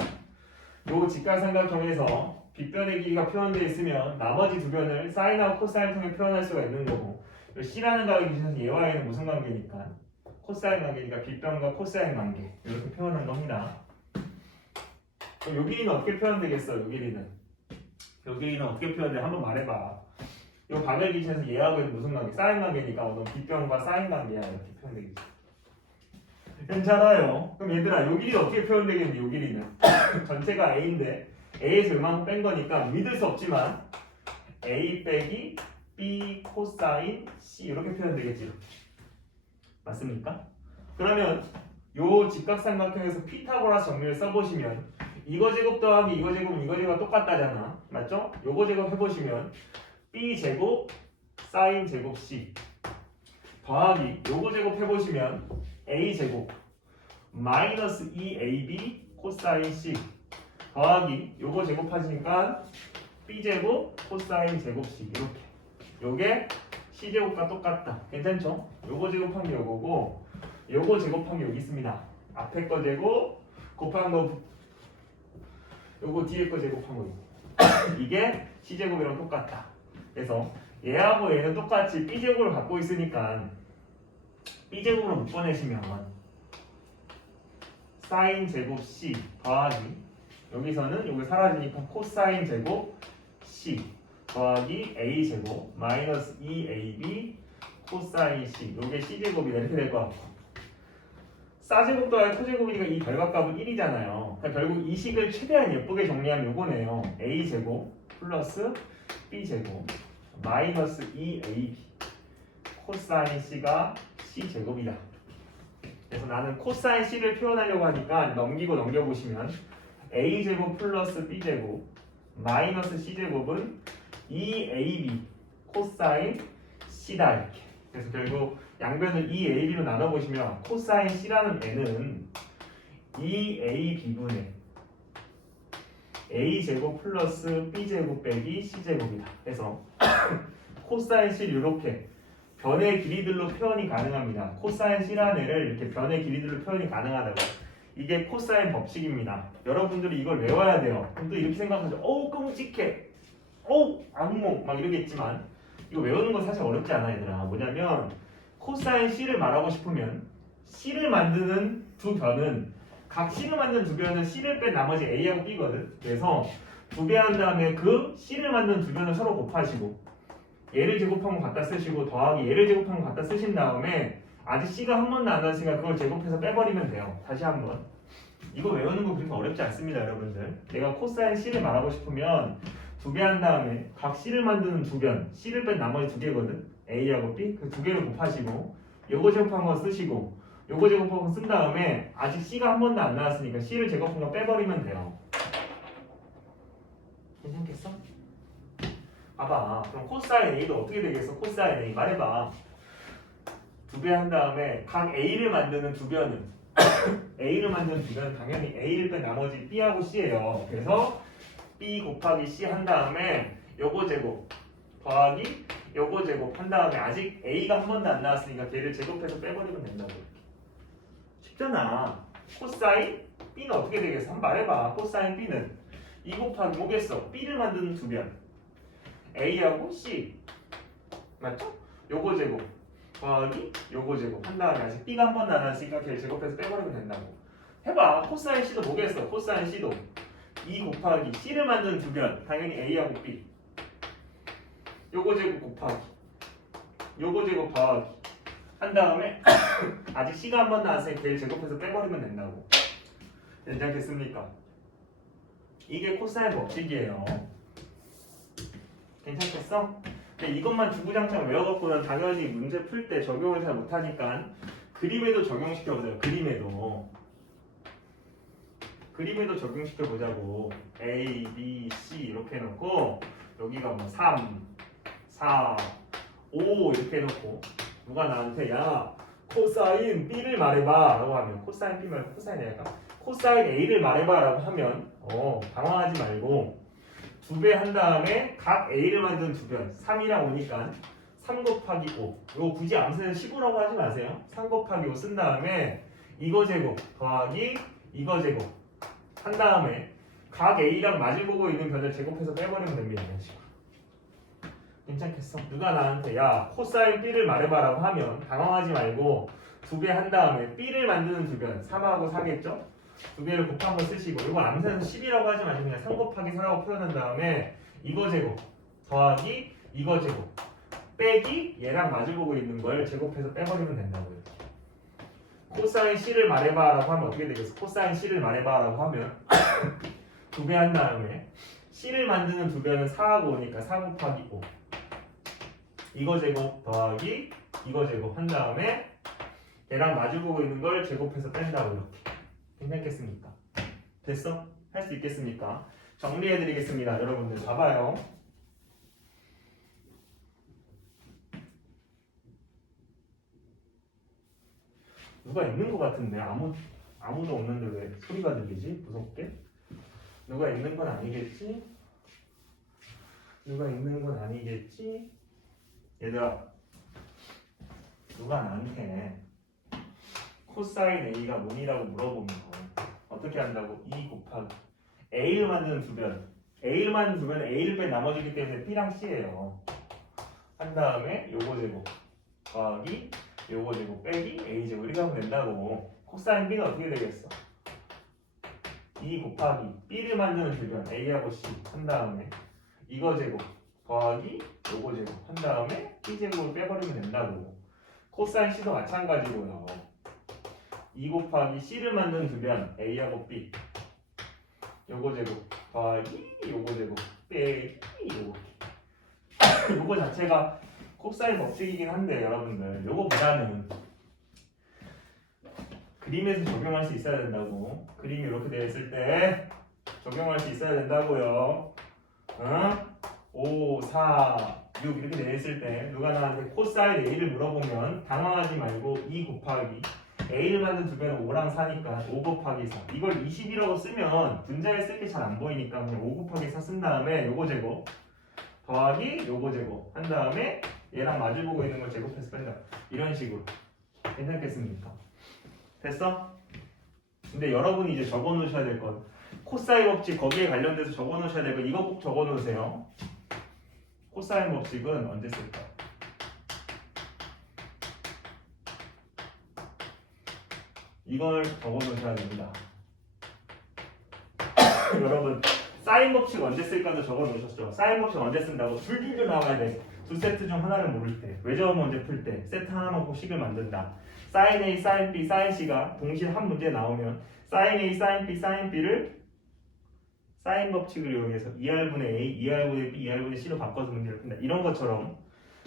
요 직각삼각형에서 빗변의 길이가 표현되어 있으면 나머지 두 변을 사인하고 코사인을 통해 표현할 수가 있는 거고, C라는 각을 기준해서 얘와 얘는 무슨 관계니까? 코사인 관계니까 빗변과 코사인 관계 이렇게 표현한 겁니다. 요 길이는 어떻게 표현되겠어? 요 길이는 어떻게 표현돼? 한번 말해봐. 요 각을 기준해서 얘하고 얘는 무슨 관계? 사인 관계니까 너 빗변과 사인 관계야. 이렇게 표현되겠지. 괜찮아요. 그럼 얘들아 요 길이는 어떻게 표현되겠니? 요 길이는 전체가 A인데 A에서 요만큼 뺀 거니까 믿을 수 없지만 A 빼기 B 코사인 C 이렇게 표현되겠지. 맞습니까? 그러면 요 직각삼각형에서 피타고라스 정리를 써보시면 이거 제곱 더하기 이거 제곱은 이거 제곱과 똑같다잖아. 맞죠? 요거 제곱 해보시면 B 제곱 사인 제곱 C 더하기 요거 제곱 해보시면 A 제곱 마이너스 2AB 코사인 C 더하기 요거 제곱하시니까 B 제곱 코사인 제곱 C 이렇게. 요게 C제곱과 똑같다. 괜찮죠? 요거 제곱한 게 요거고 요거 제곱한 게 여기 있습니다. 앞에 거 제곱 곱한 거 요거 뒤에 거 제곱한 거 이게 C제곱이랑 똑같다. 그래서 얘하고 얘는 똑같이 B제곱을 갖고 있으니까 B제곱으로 묶어내시면 사인 제곱 C 더하기 여기서는 여기 사라지니까 코사인 제곱 C 더하기 A제곱 마이너스 2AB 코사인 C 요게 C제곱이다 이렇게 될 것 같고, 사제곱 더하기 코제곱이니까 이 결과값은 1이잖아요. 그러니까 결국 이 식을 최대한 예쁘게 정리하면 요거네요. A제곱 플러스 B제곱 마이너스 2AB 코사인 C가 C제곱이다. 그래서 나는 코사인 C를 표현하려고 하니까 넘기고 넘겨보시면 A제곱 플러스 B제곱 마이너스 C제곱은 2AB 코사인 C다 이렇게. 그래서 결국 양변을 2AB로 나눠보시면 코사인 C라는 애는 2AB분의 A제곱 플러스 B제곱 빼기 C제곱이다. 그래서 코사인 C를 이렇게 변의 길이들로 표현이 가능합니다. 코사인 C라는 애를 이렇게 변의 길이들로 표현이 가능하다고. 이게 코사인 법칙입니다. 여러분들이 이걸 외워야 돼요. 그럼 또 이렇게 생각하죠. 어우 끔찍해. 어우 악몽 막 이러겠지만 이거 외우는 건 사실 어렵지 않아 얘들아. 뭐냐면 코사인 C를 말하고 싶으면 C를 만드는 두 변은 각 C를 만드는 두 변은 C를 뺀 나머지 A하고 B거든. 그래서 두 배 한 다음에 그 C를 만드는 두 변을 서로 곱하시고 얘를 제곱한 거 갖다 쓰시고 더하기 얘를 제곱한 거 갖다 쓰신 다음에 아직 C가 한 번도 안 나왔으니까 그걸 제곱해서 빼버리면 돼요. 다시 한번. 이거 외우는 거 그렇게 어렵지 않습니다 여러분들. 내가 코사인 C를 말하고 싶으면 두 배 한 다음에 각 C를 만드는 두 변, C를 뺀 나머지 두 개거든. A하고 B 그 두 개를 곱하시고 요거 제곱한 거 쓰시고 요거 제곱한 거 쓴 다음에 아직 C가 한 번도 안 나왔으니까 C를 제곱한 거 빼버리면 돼요. 괜찮겠어? 봐봐. 그럼 코사인 A도 어떻게 되겠어? 코사인 A 말해봐. 두 배 한 다음에 각 A를 만드는 두 변은 A를 만드는 두 변은 당연히 A를 뺀 나머지 B하고 C예요. 그래서 B 곱하기 C 한 다음에 요거 제곱 더하기 요거 제곱 한 다음에 아직 A가 한 번도 안 나왔으니까 걔를 제곱해서 빼버리면 된다고. 쉽잖아. 코사인 B는 어떻게 되겠어? 한번 말해봐. 코사인 B는 2 곱하기 뭐겠어? B를 만드는 두 변 A하고 C 맞죠? 요거 제곱 더하기 요거 제곱 한 다음에 아직 B가 한 번도 안 나왔으니까 걔를 제곱해서 빼버리면 된다고. 해봐. 코사인 C도 뭐겠어? 코사인 C도 2 곱하기 C를 만드는 두 변 당연히 A하고 B 요거 제곱 곱하기 요거 제곱 더하기 한 다음에 아직 C가 한 번 나왔으니 걔를 제곱해서 빼버리면 된다고. 괜찮겠습니까? 이게 코사인 법칙이에요. 괜찮겠어? 근데 이것만 주구장창 외워갖고는 당연히 문제 풀 때 적용을 잘 못하니까 그림에도 적용시켜보세요. 그림에도 적용시켜보자고. A, B, C 이렇게 해놓고 여기가 뭐 3, 4, 5 이렇게 해놓고 누가 나한테 야 코사인 B를 말해봐 라고 하면 코사인 B 말고 코사인 A가 코사인 A를 말해봐 라고 하면 당황하지 말고 두 배 한 다음에 각 A를 만드는 두 변 3이랑 5니까 3 곱하기 5 이거 굳이 암세는 15라고 하지 마세요. 3 곱하기 5 쓴 다음에 이거 제곱 더하기 이거 제곱 한 다음에 각 A랑 마주보고 있는 변을 제곱해서 빼버리면 됩니다. 이런 식으로. 괜찮겠어? 누가 나한테 야 코사인 B를 말해봐라고 하면 당황하지 말고 두 배 한 다음에 B를 만드는 두 변 3하고 4겠죠? 두 개를 곱한 거 쓰시고 이거 암세는 10이라고 하지 마시고 그냥 3 곱하기 4라고 표현한 다음에 이거 제곱 더하기 이거 제곱 빼기 얘랑 마주보고 있는 걸 제곱해서 빼버리면 된다고요. 코사인 C를 말해봐라고 하면 어떻게 되겠어? 코사인 C를 말해봐라고 하면 두 배 한 다음에 C를 만드는 두 배는 4하고 5니까 4 곱하기 5 이거 제곱 더하기 이거 제곱 한 다음에 얘랑 마주보고 있는 걸 제곱해서 뺀다고 이렇게. 괜찮겠습니까? 됐어? 할 수 있겠습니까? 정리해드리겠습니다. 여러분들 봐봐요. 누가 있는 것 같은데 아무도 없는데 왜 소리가 들리지? 무섭게? 누가 있는 건 아니겠지? 누가 있는 건 아니겠지? 얘들아 누가 나한테 코사인 A가 뭐니라고 물어보면 어떻게 한다고? 2 곱하기 A를 만드는 두 변 A를 만드는 두 변은 A를 뺀 나머지기 때문에 B랑 C예요. 한 다음에 요거 제곱 더하기 요거 제곱 빼기 A 제곱 이렇게 하면 된다고. 코사인 B는 어떻게 되겠어? 2 곱하기 B를 만드는 두 변 A하고 C 한 다음에 이거 제곱 더하기 요거 제곱 한 다음에 B 제곱을 빼버리면 된다고. 코사인 C도 마찬가지고요. 2 곱하기 C를 만드는 두 변 A하고 B 요거 제곱 더하기 요거 제곱 빼기 요거 자체가 코사인 법칙이긴 한데 여러분들 요거보다는 그림에서 적용할 수 있어야 된다고. 그림이 이렇게 되어 있을 때 적용할 수 있어야 된다고요. 5, 4, 6 이렇게 되어 있을 때 누가 나한테 코사인 A를 물어보면 당황하지 말고 2 곱하기 A를 만든 두 배는 5랑 4니까 5 곱하기 4 이걸 20이라고 쓰면 분자에 쓸 게 잘 안 보이니까 그냥 5 곱하기 4 쓴 다음에 요거 제곱 더하기 요거 제곱 한 다음에 얘랑 마주보고 있는 걸 제곱해서 뺀다. 이런 식으로. 괜찮겠습니까? 됐어? 근데 여러분이 이제 적어 놓으셔야 될 건 코사인 법칙 거기에 관련돼서 적어 놓으셔야 될 건 이거 꼭 적어 놓으세요. 코사인 법칙은 언제 쓸까? 이걸 적어 놓으셔야 됩니다. 여러분 사인 법칙 언제 쓸까도 적어 놓으셨죠? 사인 법칙 언제 쓴다고? 줄줄줄 나와야 돼. 두 세트 중 하나를 모를 때, 외전 문제 풀 때, 세트 하나만 꼭 식을 만든다. 사인 A, 사인 B, 사인 C가 동시에 한 문제 나오면 사인 A, 사인 B, 사인 B를 사인 법칙을 이용해서 2R분의 A, 2R분의 B, 2R분의 C로 바꿔서 문제를 푼다. 이런 것처럼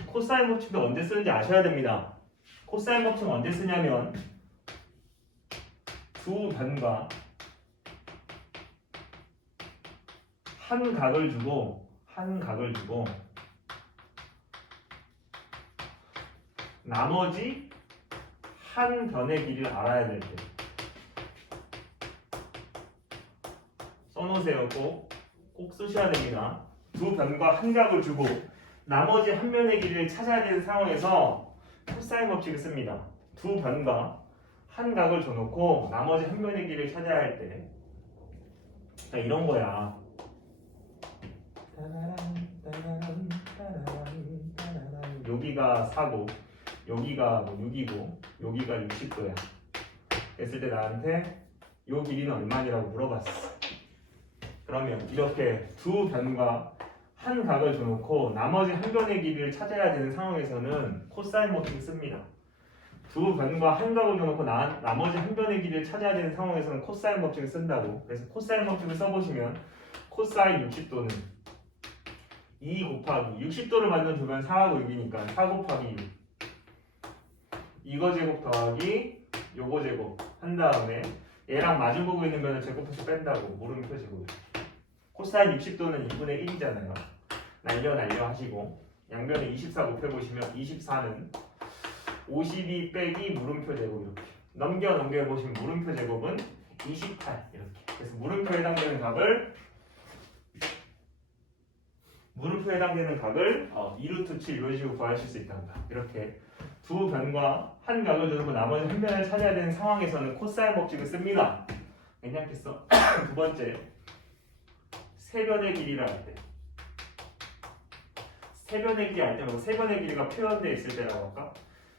코사인 법칙도 언제 쓰는지 아셔야 됩니다. 코사인 법칙은 언제 쓰냐면 두 변과 한 각을 주고 나머지 한 변의 길이를 알아야 될 때 써놓으세요. 꼭 쓰셔야 됩니다. 두 변과 한 각을 주고 나머지 한 변의 길이를 찾아야 되는 상황에서 코사인 법칙을 씁니다. 두 변과 한 각을 줘놓고 나머지 한 변의 길이를 찾아야 할 때, 자 이런 거야. 여기가 4고 여기가 뭐 6이고 여기가 60도야. 했을 때 나한테 요 길이는 얼마냐고 물어봤어. 그러면 이렇게 두 변과 한 각을 줘놓고 나머지 한 변의 길이를 찾아야 되는 상황에서는 코사인 법칙을 씁니다. 두 변과 한 각을 줘놓고 나머지 한 변의 길이를 찾아야 되는 상황에서는 코사인 법칙을 쓴다고. 그래서 코사인 법칙을 써보시면 코사인 60도는 2 곱하기 60도를 만든 두 변 4하고 6이니까 4 곱하기 6 이거 제곱 더하기 요거 제곱 한 다음에 얘랑 마주보고 있는 변을 제곱해서 뺀다고. 물음표 제곱. 코사인 60도는 2분의 1이잖아요. 날려 하시고 양변에 24 곱해보시면 24는 52 빼기 물음표 제곱 이렇게 넘겨보시면 물음표 제곱은 28 이렇게. 그래서 물음표에 해당되는 값을 2루트 7 이런 식으로 구하실 수 있답니다. 이렇게 두 변과 한 각을 두고 나머지 한 변을 찾아야 되는 상황에서는 코사인 법칙을 씁니다. 괜찮겠어? 두 번째, 세 변의 길이를 할 때. 세 변의 길이 할 때 말고 세 변의 길이가 표현되어 있을 때라고 할까?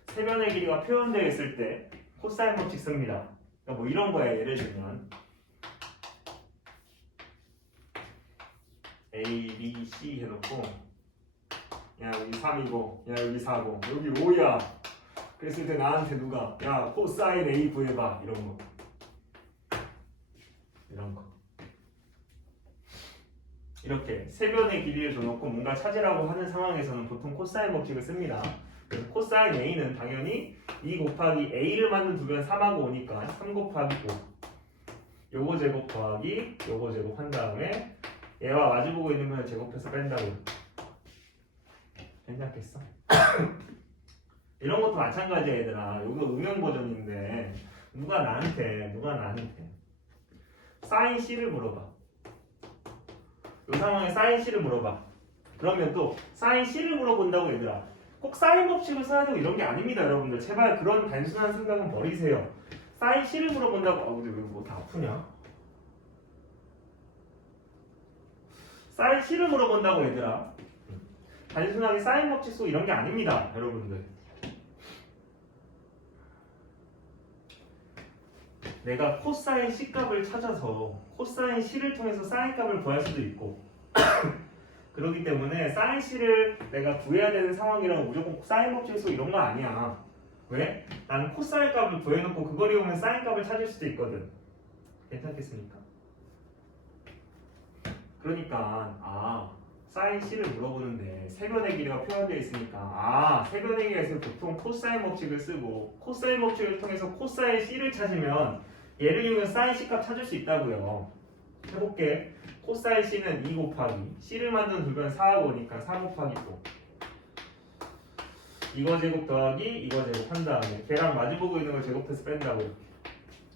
세 변의 길이가 표현되어 있을 때 코사인 법칙 씁니다. 그러니까 뭐 이런 거야. 예를 들면 A, B, C 해놓고 야 여기 3이고 야 여기 4고 여기 5야. 그랬을 때 나한테 누가 야 코사인 A 구해봐 이런 거. 이렇게 세 변의 길이를 줘놓고 뭔가 찾으라고 하는 상황에서는 보통 코사인 법칙을 씁니다. 그래서 코사인 A는 당연히 2 곱하기 A를 만든 두 변 3하고 오니까 3 곱하기 5 요거 제곱 더하기 요거 제곱 한 다음에 얘와 마주보고 있는 변을 제곱해서 뺀다고. 괜찮겠어? 이런 것도 마찬가지야 얘들아. 이거 음영 버전인데 누가 나한테 사인 C를 물어봐. 이 상황에 사인 C를 물어봐. 그러면 또 사인 C를 물어본다고 얘들아. 꼭 사인 법칙을 써야 되고 이런 게 아닙니다 여러분들. 제발 그런 단순한 생각은 버리세요. 사인 C를 물어본다고. 아 근데 왜 뭐 다 아프냐? 사인 C를 물어본다고 얘들아. 단순하게 사인 법칙 쓰고 이런 게 아닙니다 여러분들. 내가 코사인 C 값을 찾아서 코사인 C를 통해서 사인 값을 구할 수도 있고 그렇기 때문에 사인 C를 내가 구해야 되는 상황이라고 무조건 사인 법칙 쓰고 이런 거 아니야. 왜? 난 코사인 값을 구해놓고 그걸 이용해 사인 값을 찾을 수도 있거든. 괜찮겠습니까? 그러니까 사인 C를 물어보는데 세변의 길이가 표현되어 있으니까 세변의 길이가 있으면 보통 코사인 법칙을 쓰고 코사인 법칙을 통해서 코사인 C를 찾으면 얘를 이용해 사인 C 값 찾을 수 있다고요. 해볼게. 코사인 C는 2 곱하기 C를 만드는 두 변 4하고 오니까 4 곱하기 5 이거 제곱 더하기 이거 제곱 한 다음에 걔랑 마주보고 있는 걸 제곱해서 뺀다고. 이렇게.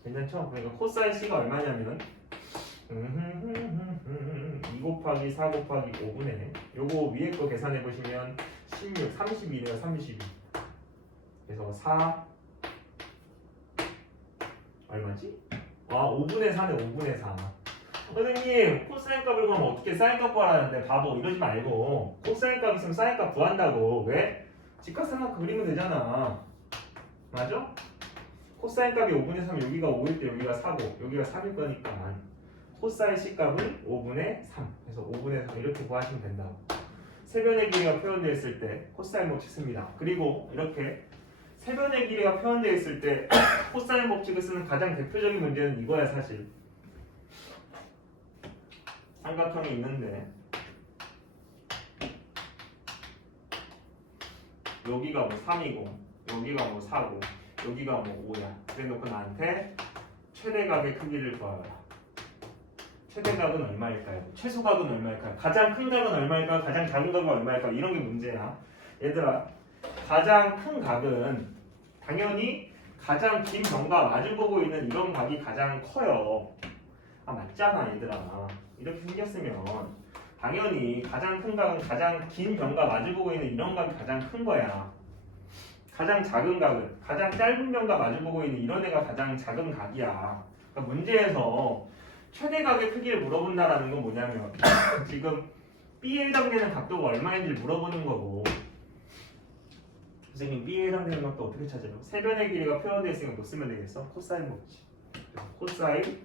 괜찮죠? 그러니까 코사인 C가 얼마냐면 2 곱하기 4 곱하기 5분의 요거 위에 거 계산해 보시면 16, 32네요. 32. 그래서 4 얼마지? 5분의 4네. 5분의 4. 선생님 코사인 값을 구하면 어떻게 사인 값 구하라는데 바보 이러지 말고 코사인 값 있으면 사인 값 구한다고. 왜? 직각삼각 그리면 되잖아. 맞아? 코사인 값이 5분의 3 여기가 5일 때 여기가 4고 여기가 3일 거니까 코사인 C 값은 5분의 3 그래서 5분의 3 이렇게 구하시면 된다고. 세변의 길이가 표현되어 있을 때 코사인 법칙 씁니다. 그리고 이렇게 세변의 길이가 표현되어 있을 때 코사인 법칙을 쓰는 가장 대표적인 문제는 이거야 사실. 삼각형이 있는데 여기가 뭐 3이고 여기가 뭐 4고 여기가 뭐 5야. 그래놓고 나한테 최대각의 크기를 구하라. 최대각은 얼마일까요? 최소각은 얼마일까요? 가장 큰 각은 얼마일까요? 가장 작은 각은 얼마일까요? 이런 게 문제야. 얘들아, 가장 큰 각은 당연히 가장 긴 변과 마주보고 있는 이런 각이 가장 커요. 아 맞잖아 얘들아. 이렇게 생겼으면 당연히 가장 큰 각은 가장 긴 변과 마주보고 있는 이런 각이 가장 큰 거야. 가장 작은 각은 가장 짧은 변과 마주보고 있는 이런 애가 가장 작은 각이야. 그러니까 문제에서 최대 각의 크기를 물어본다라는 건 뭐냐면 지금 B에 해당되는 각도가 얼마인지 물어보는 거고 선생님 B에 해당되는 각도 어떻게 찾아요? 세변의 길이가 표현되어 있으니까 뭐 쓰면 되겠어? 코사인 먹지. 코사인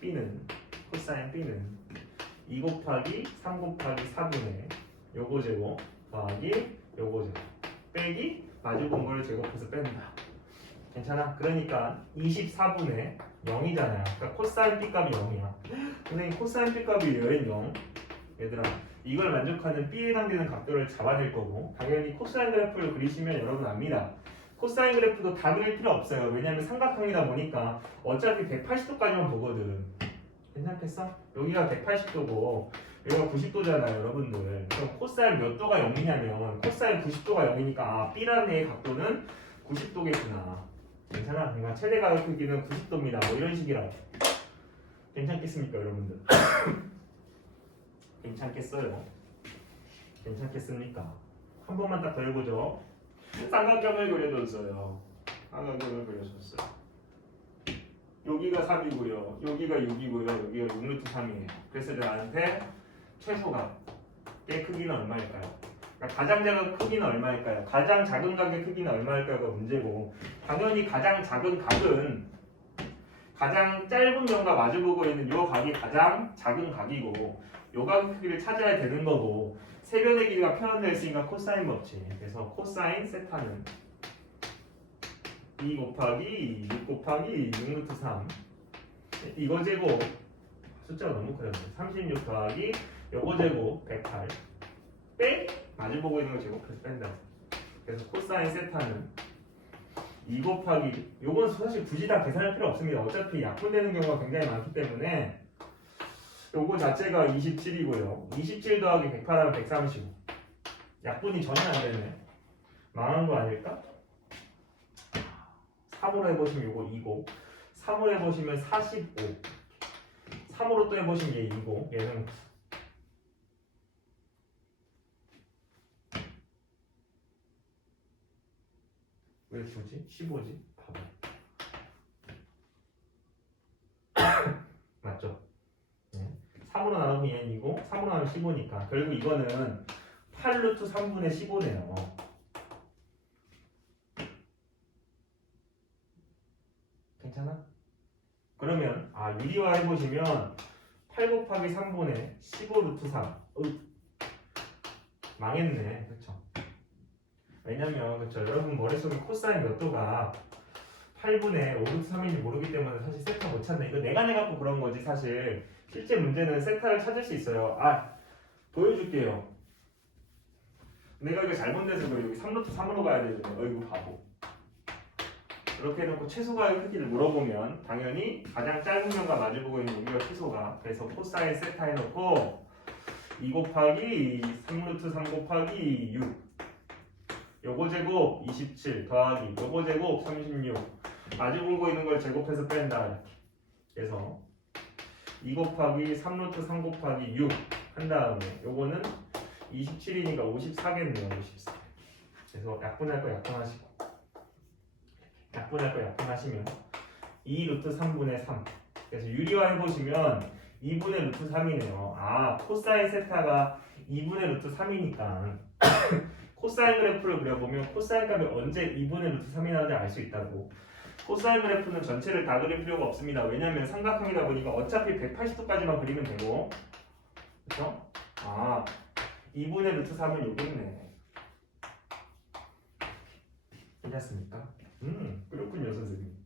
B는 2 곱하기 3 곱하기 4분의 요거 제곱 더하기 요거 제곱 빼기 마주본 걸 제곱해서 뺀다. 괜찮아? 그러니까 24분의 0이잖아요. 그러니까 코사인 B 값이 0이야. 선생님 코사인 B 값이 왜 0? 얘들아 이걸 만족하는 B에 해당되는 각도를 잡아낼 거고 당연히 코사인 그래프를 그리시면 여러분 압니다. 코사인 그래프도 다 그릴 필요 없어요. 왜냐면 삼각형이다 보니까 어차피 180도까지만 보거든. 괜찮겠어? 여기가 180도고 여기가 90도잖아요 여러분들. 그럼 코사인 몇 도가 0이냐면 코사인 90도가 0이니까 아 B라는 애의 각도는 90도겠구나. 괜찮아? 그러니까 최대 가격 크기는 90도입니다. 뭐 이런 식이라고. 괜찮겠습니까 여러분들? 괜찮겠어요? 괜찮겠습니까? 한 번만 딱 더 해보죠. 삼각형을 그려줬어요. 삼각형을 그려줬어요. 여기가 3이고요. 여기가 6이고요. 여기가 6루트 3이에요. 그래서 나한테 최소각의 크기는 얼마일까요? 그러니까 가장 작은 크기는 얼마일까요? 가장 작은 각의 크기는 얼마일까요가 문제고 당연히 가장 작은 각은 가장 짧은 면과 마주보고 있는 요 각이 가장 작은 각이고 요 각의 크기를 찾아야 되는 거고 세변의 길이가 표현되어 있으니까 코사인 법칙. 그래서 코사인 세타는 2 곱하기 6 곱하기 6루트 3 이거 제곱 숫자가 너무 커요. 36 더하기 요거 제곱 108 빼 마주보고 있는 거 제곱해서 뺀다. 그래서 코사인 세타는 2 곱하기 요건 사실 굳이 다 계산할 필요 없습니다. 어차피 약분되는 경우가 굉장히 많기 때문에 요거 자체가 27이고요. 27 더하기 108하면 135 약분이 전혀 안 되네. 망한 거 아닐까? 3으로 해보시면 요거 2고 3으로 해보시면 45 3으로 또 해보시면 얘 2고 얘는 9 왜 9지? 15지? 봐봐 맞죠? 네. 3으로 나누면 얘는 2고 3으로 나누면 15니까 결국 이거는 8루트 3분의 15네요. 괜찮아? 그러면 유리화 해보시면 8 곱하기 3분의 15 루트 3 망했네. 그쵸? 왜냐면 그쵸 여러분 머릿속에 코사인 몇 도가 8분의 5 루트 3인지 모르기 때문에 사실 세타 못 찾네. 이거 내가 내갖고 그런 거지 사실 실제 문제는 세타를 찾을 수 있어요. 보여줄게요. 내가 이거 잘못돼서 그래. 여기 3루트 3으로 가야 되는데 어이구 바보. 이렇게 해놓고 최소가의 크기를 물어보면 당연히 가장 짧은 면과 마주보고 있는 여기가 최소가. 그래서 코사인 세타 해놓고 2 곱하기 3루트 3 곱하기 6 요거 제곱 27 더하기 요거 제곱 36 마주보고 있는 걸 제곱해서 뺀다 이렇게. 그래서 2 곱하기 3루트 3 곱하기 6 한 다음에 요거는 27이니까 54겠네요. 54. 그래서 약분할 거 약분하시고 약분할 거 약분하시면 2 루트 3분의 3 그래서 유리화 해보시면 2분의 루트 3이네요. 코사인 세타가 2분의 루트 3이니까 코사인 그래프를 그려보면 코사인 값이 언제 2분의 루트 3이 나오는지 알 수 있다고. 코사인 그래프는 전체를 다 그릴 필요가 없습니다. 왜냐면 삼각형이다 보니까 어차피 180도까지만 그리면 되고 그렇죠? 2분의 루트 3은 여기 있네. 괜찮습니까? 그렇군요 선생님.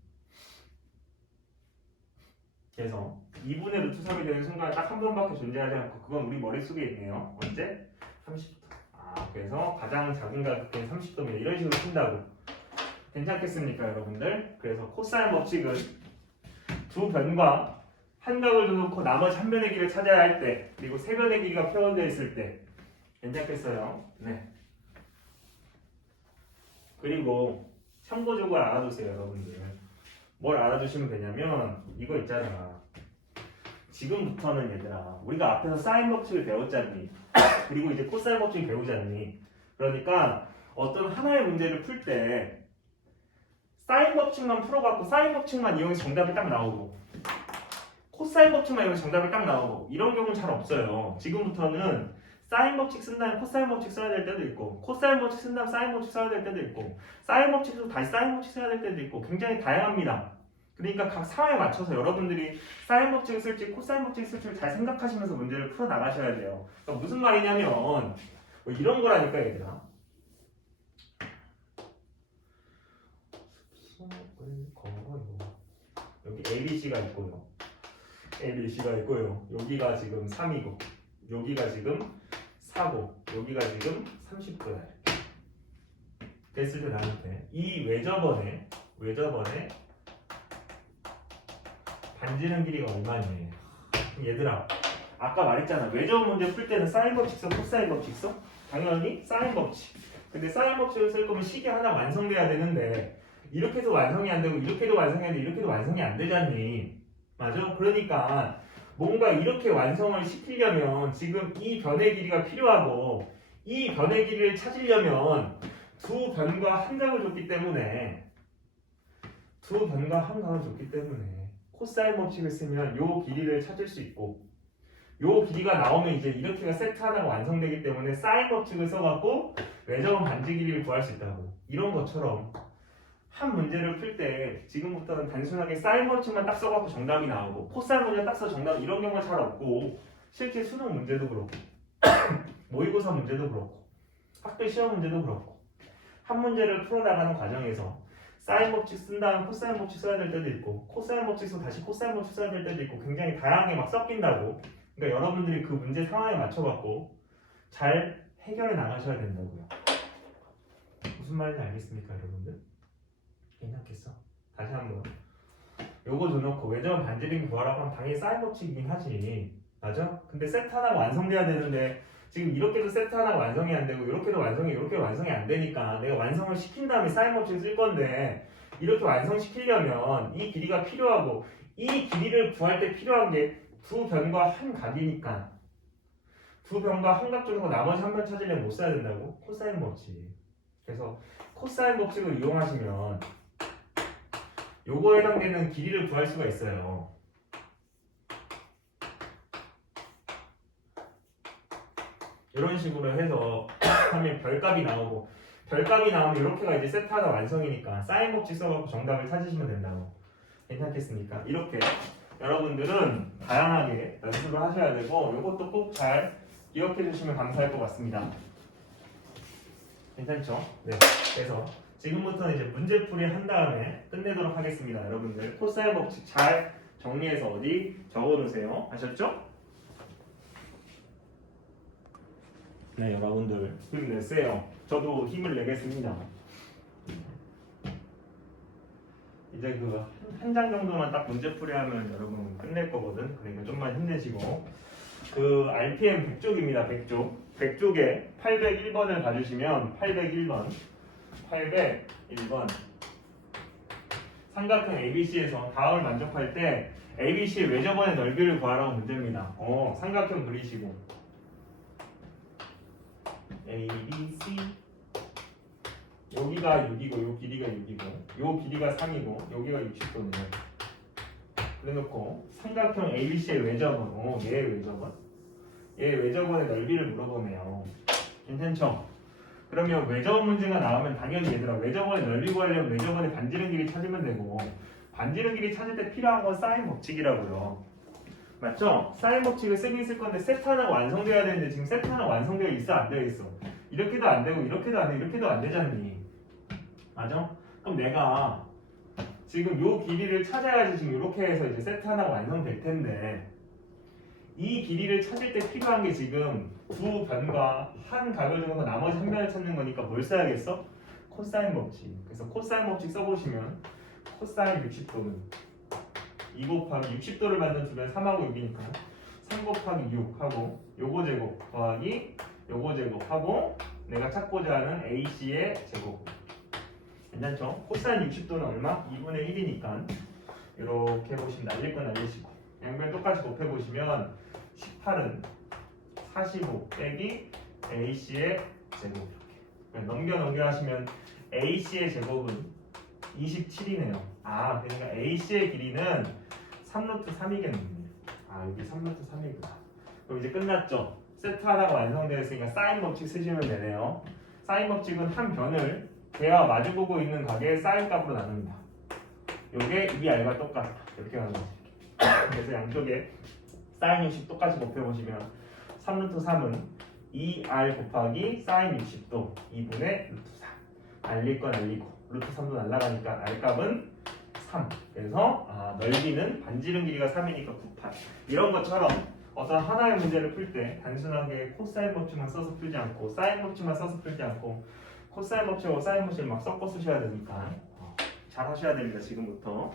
그래서 2분의 루트 3이 되는 순간 딱 한 번밖에 존재하지 않고 그건 우리 머릿속에 있네요. 언제? 30도. 그래서 가장 작은 각은 30도입니다. 이런 식으로 푼다고. 괜찮겠습니까 여러분들? 그래서 코사인 법칙은 두 변과 한 각을 두고 나머지 한 변의 길이를 찾아야 할 때 그리고 세 변의 길이가 표현되어 있을 때 괜찮겠어요? 네. 그리고 참고적으로 알아두세요 여러분들. 뭘 알아두시면 되냐면 이거 있잖아. 지금부터는 얘들아 우리가 앞에서 사인 법칙을 배웠잖니. 그리고 이제 코사인 법칙을 배우잖니. 그러니까 어떤 하나의 문제를 풀 때 사인 법칙만 풀어갖고 사인 법칙만 이용해서 정답이 딱 나오고 코사인 법칙만 이용해서 정답이 딱 나오고 이런 경우는 잘 없어요. 지금부터는 사인 법칙 쓴 다음에 코사인 법칙 써야 될 때도 있고 코사인 법칙 쓴 다음에 사인 법칙 써야 될 때도 있고 사인 법칙 써서 다시 사인 법칙 써야 될 때도 있고 굉장히 다양합니다. 그러니까 각 상황에 맞춰서 여러분들이 사인 법칙을 쓸지 코사인 법칙을 쓸지 잘 생각하시면서 문제를 풀어 나가셔야 돼요. 그러니까 무슨 말이냐면 뭐 이런 거라니까 얘들아. 여기 ABC가 있고요. ABC가 있고요. 여기가 지금 3이고 여기가 지금 4고 여기가 지금 30도야. 됐을 때 나한테 이 외접원의 반지름 길이가 얼마니? 얘들아 아까 말했잖아. 외접원 문제 풀 때는 사인 법칙 써 코사인 법칙 써? 당연히 사인 법칙. 근데 사인 법칙을 쓸 거면 식이 하나 완성돼야 되는데 이렇게도 완성이 안 되고 이렇게도 완성이 안 되고 이렇게도 완성이 안 되잖니. 맞아? 그러니까 뭔가 이렇게 완성을 시키려면 지금 이 변의 길이가 필요하고 이 변의 길이를 찾으려면 두 변과 한 각을 줬기 때문에 코사인 법칙을 쓰면 요 길이를 찾을 수 있고 요 길이가 나오면 이제 이렇게가 세트 하나가 완성되기 때문에 사인 법칙을 써갖고 외접원 반지 길이를 구할 수 있다고. 이런 것처럼 한 문제를 풀 때 지금부터는 단순하게 사인 법칙만 딱 써갖고 정답이 나오고 코사인 문제 딱 써서 정답 이런 경우가 잘 없고 실제 수능 문제도 그렇고 모의고사 문제도 그렇고 학교 시험 문제도 그렇고 한 문제를 풀어나가는 과정에서 사인 법칙 쓴 다음 코사인 법칙 써야 될 때도 있고 코사인 법칙 써서 다시 코사인 법칙 써야 될 때도 있고 굉장히 다양하게 막 섞인다고. 그러니까 여러분들이 그 문제 상황에 맞춰갖고 잘 해결해 나가셔야 된다고요. 무슨 말인지 알겠습니까 여러분들? 괜찮겠어? 다시 한번 요거 줘놓고 외접원 반지름 구하라고 하면 당연히 사인 법칙이긴 하지. 맞아? 근데 세트 하나가 완성돼야 되는데 지금 이렇게도 세트 하나가 완성이 안 되고 이렇게도 완성이 안 되니까 내가 완성을 시킨 다음에 사인 법칙을 쓸 건데 이렇게 완성시키려면 이 길이가 필요하고 이 길이를 구할 때 필요한 게 두 변과 한 각이니까 두 변과 한 각 중에서 나머지 한 변 찾으려면 못 써야 된다고? 코사인 법칙. 그래서 코사인 법칙을 이용하시면 요거에 해당되는 길이를 구할 수가 있어요. 이런 식으로 해서 하면 별값이 나오고 별값이 나오면 이렇게가 이제 세트 하나 완성이니까 사인 법칙 써갖고 정답을 찾으시면 된다고. 괜찮겠습니까? 이렇게 여러분들은 다양하게 연습을 하셔야 되고 이것도 꼭 잘 기억해 주시면 감사할 것 같습니다. 괜찮죠? 네. 그래서 지금부터는 이제 문제풀이 한 다음에 끝내도록 하겠습니다. 여러분들 코사인 법칙 잘 정리해서 어디 적어놓으세요. 아셨죠? 네, 여러분들 힘내세요. 저도 힘을 내겠습니다. 이제 그 한 장 정도만 딱 문제풀이 하면 여러분 끝낼 거거든. 그러니까 좀만 힘내시고 그 RPM 100쪽입니다. 100쪽에 801번을 봐주시면 801번 삼각형 ABC에서 다음을 만족할 때 ABC의 외접원의 넓이를 구하라고 문제입니다. 삼각형 그리시고 ABC 여기가 6이고 요 길이가 6이고 요 길이가 3이고 여기가 60도네요. 그래놓고 삼각형 ABC의 외접원 얘 외접원의 넓이를 물어보네요. 괜찮죠? 그러면 외접원 문제가 나오면 당연히 얘들아 외접원의 넓이 구하려면 외접원의 반지름 길이 찾으면 되고 반지름 길이 찾을 때 필요한 건 사인 법칙이라고요. 맞죠? 사인 법칙을 쓰긴 쓸 건데 세트 하나가 완성돼야 되는데 지금 세트 하나 완성되어 있어 안 되어 있어? 이렇게도 안 되고 이렇게도 안 되고 이렇게도 안 되잖니. 맞아? 그럼 내가 지금 요 길이를 찾아야지 지금 이렇게 해서 이제 세트 하나가 완성될 텐데 이 길이를 찾을 때 필요한 게 지금 두 변과 한 각을 중에서 나머지 한 변을 찾는 거니까 뭘 써야겠어? 코사인 법칙. 그래서 코사인 법칙 써보시면 코사인 60도는 2 곱하기 60도를 만든 두 변 3하고 6이니까 3 곱하기 6 하고 요거 제곱 더하기 요거 제곱하고 내가 찾고자 하는 AC의 제곱. 괜찮죠? 코사인 60도는 얼마? 2분의 1이니까 이렇게 해보시면 날릴 건 날리시고 양변 똑같이 곱해보시면 18은 45 빼기 AC의 제곱 이렇게 넘겨 하시면 AC의 제곱은 27이네요. 아 그러니까 AC의 길이는 3루트 3이겠네요. 아 여기 3루트 3이구나. 그럼 이제 끝났죠. 세트 하나가 완성되어 있으니까 사인 법칙 쓰시면 되네요. 사인 법칙은 한 변을 걔와 마주보고 있는 각의 사인 값으로 나눕니다. 요게 2r과 똑같다. 이렇게 가는 거지. 그래서 양쪽에 사인 60 똑같이 곱해보시면 3루트 3은 2r 곱하기 사인 60도 2분의 루트 4. 날릴 거 날리고 루트 3도 날라가니까 r 값은 3. 그래서 넓이는 반지름 길이가 3이니까 98. 이런 것처럼 어떤 하나의 문제를 풀 때 단순하게 코사인 법칙만 써서 풀지 않고 사인 법칙만 써서 풀지 않고 코사인 법칙하고 사인 법칙을 막 섞어 쓰셔야 되니까 잘 하셔야 됩니다. 지금부터.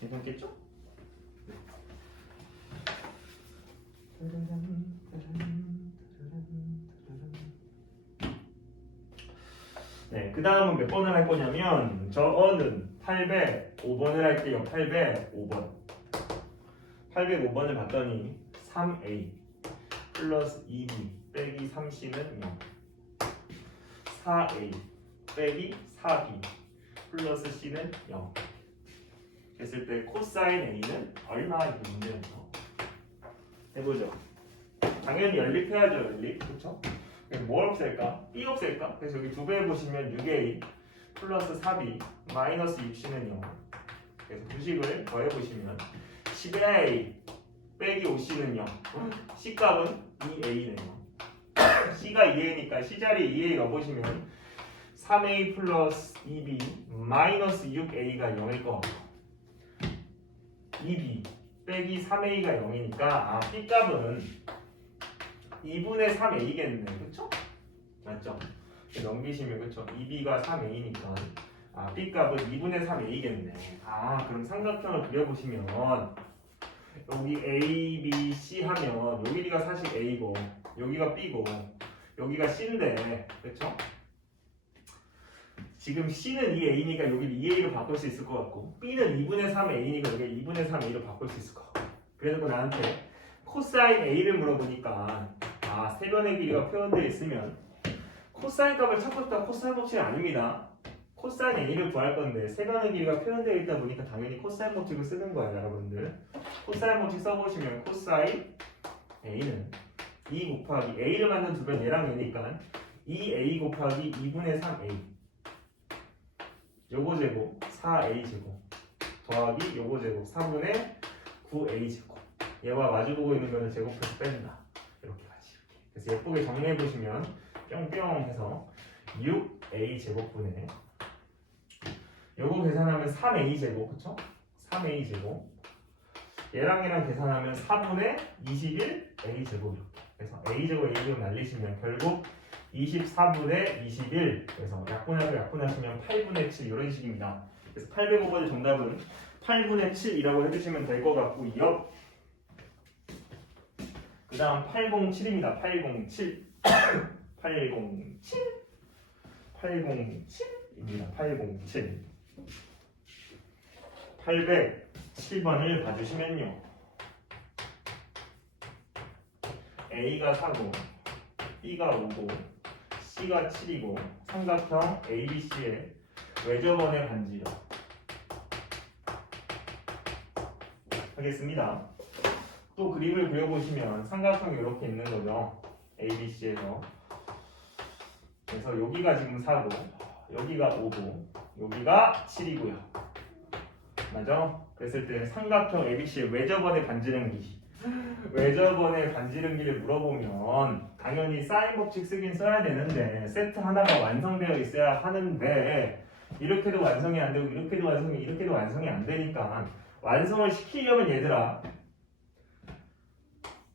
괜찮겠죠? 네, 그 다음은 몇 번을 할 거냐면 저는 805번을 할게요. 805번 805번을 봤더니 3a 플러스 2b 빼기 3c는 0 4a 빼기 4b 플러스 c는 0 했을 때 코사인 a는 얼마? 이렇게 문제였죠. 해보죠. 당연히 연립해야죠. 연립. 그렇죠? 뭘 없앨까? b 없앨까? 그래서 여기 두 배 해보시면 6a 플러스 4b 마이너스 6c는 0 그래서 두식을 더해보시면 11a 빼기 5c는 0 c 값은 2a네요. c가 2a니까 c자리에 2a 넣어보시면 3a 플러스 2b 마이너스 6a가 0일 것 같고 2b 빼기 3a가 0이니까 b 값은 2분의 3a겠네. 그쵸? 맞죠? 넘기시면 그쵸? 2b가 3a니까 b 값은 2분의 3a겠네. 그럼 삼각형을 그려보시면 여기 a, b, c 하면 여기가 사실 a고 여기가 b고 여기가 c인데 그쵸? 지금 c는 2a니까 여기를 2a로 바꿀 수 있을 것 같고 b는 2분의 3a니까 여기 2분의 3a로 바꿀 수 있을 것 같고 그래서 나한테 코사인 a를 물어보니까 세변의 길이가 표현되어 있으면 코사인 값을 찾고 싶다. 코사인 법칙은 아닙니다. 코사인 a를 구할 건데 세변의 길이가 표현되어 있다 보니까 당연히 코사인 법칙을 쓰는 거예요. 여러분들 코사인 법칙 써보시면 코사인 a는 2 곱하기 a를 만든 두 배 얘랑 얘니까 2a 곱하기 2분의 3a 요거 제곱 4a 제곱 더하기 요거 제곱 4분의 9a 제곱 얘와 마주보고 있는 거는 제곱해서 뺀다. 이렇게 같이 이렇게. 그래서 예쁘게 정리해 보시면 뿅뿅 해서 6a 제곱분의 요거 계산하면 3a 제곱 그쵸? 3a 제곱 얘랑 계산하면 4분의 21a 제곱 이렇게. 그래서 a 제곱 a 제곱 날리시면 결국 24분의 21 그래서 약분하시면 8분의 7 이런 식입니다. 그래서 805번의 정답은 8분의 7이라고 해주시면 될 것 같고요. 그 다음 807입니다. 807 807입니다. 807 807번을 봐주시면요 A가 4고 B가 5고 C가 7이고 삼각형 ABC의 외접원의 반지름 하겠습니다. 또 그림을 그려보시면 삼각형이 이렇게 있는 거죠. ABC에서 그래서 여기가 지금 4고 여기가 5고 여기가 7이고요. 맞죠? 그랬을 때 삼각형 ABC의 외접원의 반지름 길이 외접원의 반지름 길이를 물어보면 당연히 사인 법칙 쓰긴 써야 되는데 세트 하나가 완성되어 있어야 하는데 이렇게도 완성이 안 되고 이렇게도 완성이 안 되니까 완성을 시키려면 얘들아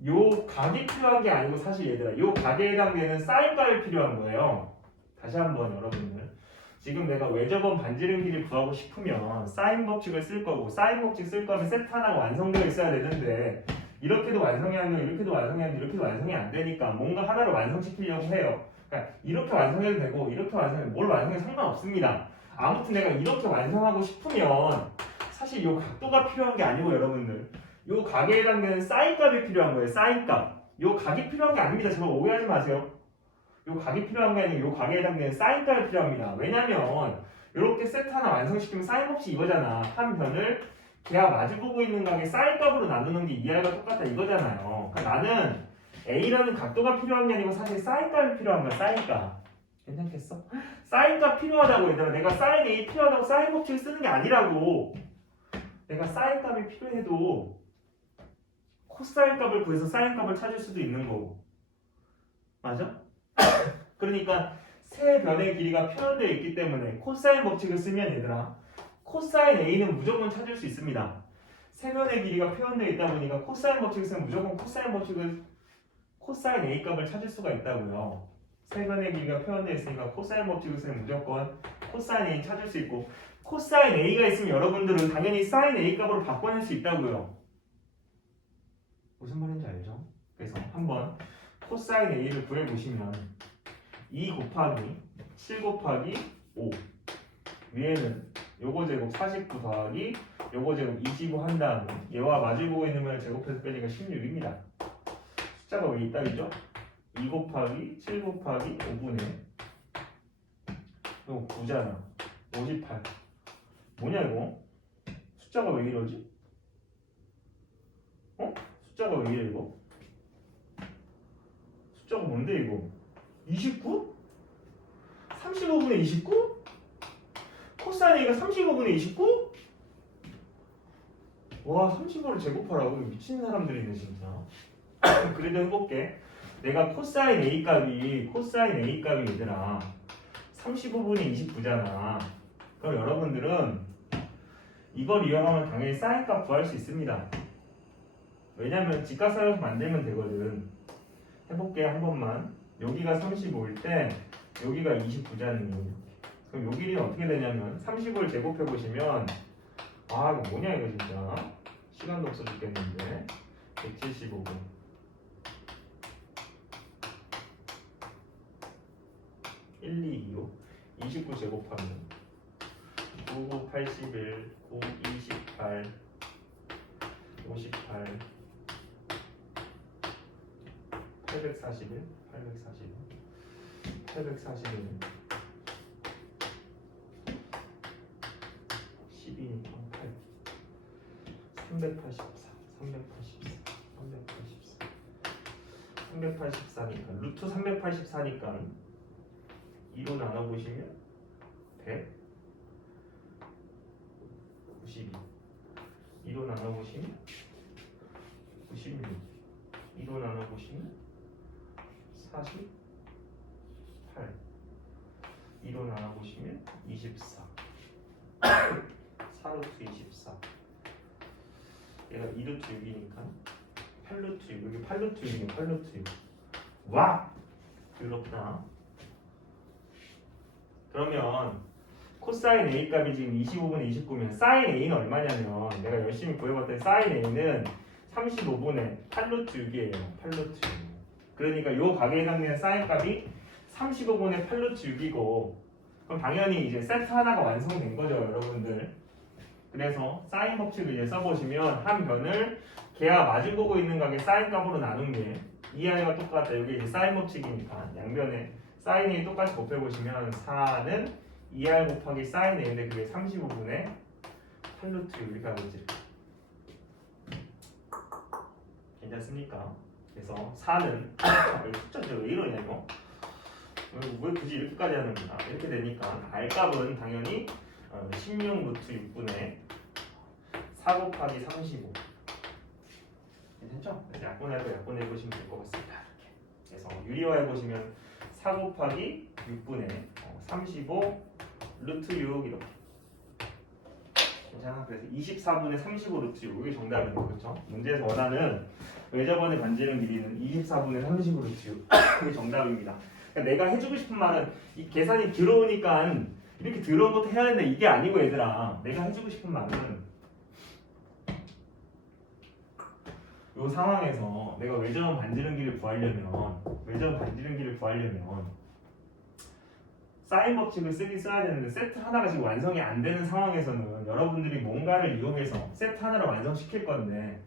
요 각이 필요한 게 아니고 사실 얘들아 요 각에 해당되는 사인값이 필요한 거예요. 다시 한번 여러분들 지금 내가 외접원 반지름 길이를 구하고 싶으면 사인 법칙을 쓸 거고 사인 법칙 쓸 거면 세트 하나가 완성되어 있어야 되는데 이렇게도 완성이 안 되고 이렇게도 완성이 안 되고 이렇게도 완성이 안 되니까 뭔가 하나를 완성시키려고 해요. 그러니까 이렇게 완성해도 되고 이렇게 완성해도 뭘 완성해도 상관없습니다. 아무튼 내가 이렇게 완성하고 싶으면 사실 이 각도가 필요한 게 아니고 여러분들 요 각에 해당되는 사인값이 필요한 거예요. 사인값. 요 각이 필요한 게 아닙니다. 제발 오해하지 마세요. 요 각이 필요한 게 아니고 요 각에 해당되는 사인값이 필요합니다. 왜냐면 이렇게 세트 하나 완성시키면 사인 법칙 이거잖아. 한 변을 걔와 마주보고 있는 각의 사인값으로 나누는 게 이하가 똑같다 이거잖아요. 그러니까 나는 A라는 각도가 필요한 게 아니고 사실 사인값이 필요한 거야. 사인값. 괜찮겠어? 사인값 필요하다고 얘들아. 내가 사인 A 필요하다고 사인 법칙을 쓰는 게 아니라고. 내가 사인값이 필요해도 코사인 값을 구해서 사인 값을 찾을 수도 있는 거고. 맞아? 그러니까 세 변의 길이가 표현되어 있기 때문에 코사인 법칙을 쓰면 얘들아 코사인 A는 무조건 찾을 수 있습니다. 세 변의 길이가 표현되어 있다 보니까 코사인 법칙을 쓰면 무조건 코사인 A 값을 찾을 수가 있다고요. 세 변의 길이가 표현되어 있으니까 코사인 법칙을 쓰면 무조건 코사인 A 찾을 수 있고 코사인 A가 있으면 여러분들은 당연히 사인 A 값으로 바꿔낼 수 있다고요. 무슨 말인지 알죠? 그래서 한번 코사인 A를 구해보시면 2 곱하기 7 곱하기 5 위에는 요거 제곱 49 더하기 요거 제곱 25 한 다음에 얘와 마주보고 있는 걸 제곱해서 빼니까 16입니다. 숫자가 왜 있다겠죠? 2 곱하기 7 곱하기 5분의 요거 9잖아. 58 뭐냐 이거? 숫자가 왜 이러지? 어? 숫자가 왜 이래 이거? 숫자가 뭔데 이거? 29? 35분의 29? 코사인 A가 35분의 29? 와 35를 제곱하라고 미친 사람들이네 진짜. 그래도 해볼게. 내가 코사인 A 값이 얘들아 35분의 29잖아. 그럼 여러분들은 이걸 이용하면 당연히 사인 값 구할 수 있습니다. 왜냐면 직각사역수 만들면 되거든. 해볼게 한 번만. 여기가 35일 때 여기가 29잖니. 그럼 요 길이는 어떻게 되냐면 35를 제곱해 보시면 아 이거 뭐냐 이거 진짜 시간도 없어 죽겠는데 175분 1, 2, 2로 29 제곱하면 9, 9, 81, 9, 28 58 841 841 12니까 8 384 384니까 루트 384니까 2로 나눠보시면 100 92 2로 나눠보시면 96 2로 나눠보시면 48 2로 나눠보시면 24 4루트 24 얘가 2루트 6이니까 8루트 6 여기 8루트 6이네 8루트 6 와! 그렇구나. 그러면 코사인 A 값이 지금 25분의 29면 사인 A는 얼마냐면 내가 열심히 구해봤더니 사인 A는 35분의 8루트 6이에요 8루트 6 그러니까 요 각에 해당되는 사인 값이 35분의 8루트 6이고 그럼 당연히 이제 세트 하나가 완성된 거죠 여러분들. 그래서 사인 법칙을 이제 써보시면 한 변을 걔와 마주보고 있는 각의 사인 값으로 나눈 게 이하가 똑같다. 여기 이제 사인 법칙이니까 양변에 사인 A 똑같이 곱해보시면 4는 2R 곱하기 사인 A인데 그게 35분의 8루트 6이가 되지. 괜찮습니까? 그래서 4는 숫자죠 왜 이러냐 이거? 왜 굳이 이렇게까지 하는구나. 이렇게 되니까 R 값은 당연히 16 루트 6분의 4 곱하기 35 괜찮죠? 약분해보시면 될 것 같습니다. 이렇게. 그래서 유리화 해보시면 4 곱하기 6분의 35 루트 6 이렇게 괜찮아? 그래서 24분의 35 루트 6 이게 정답인 거 그렇죠? 문제에서 원하는 외접원의 반지름 길이는 24분의 35 루트 6 이게 정답입니다. 그러니까 내가 해주고 싶은 말은 이 계산이 들어오니까 이렇게 들어온 것도 해야 된다 이게 아니고 얘들아 내가 해주고 싶은 말은 이 상황에서 내가 외접원 반지름 길이를 구하려면 사인 법칙을 써야 되는데 세트 하나가 지금 완성이 안 되는 상황에서는 여러분들이 뭔가를 이용해서 세트 하나를 완성시킬 건데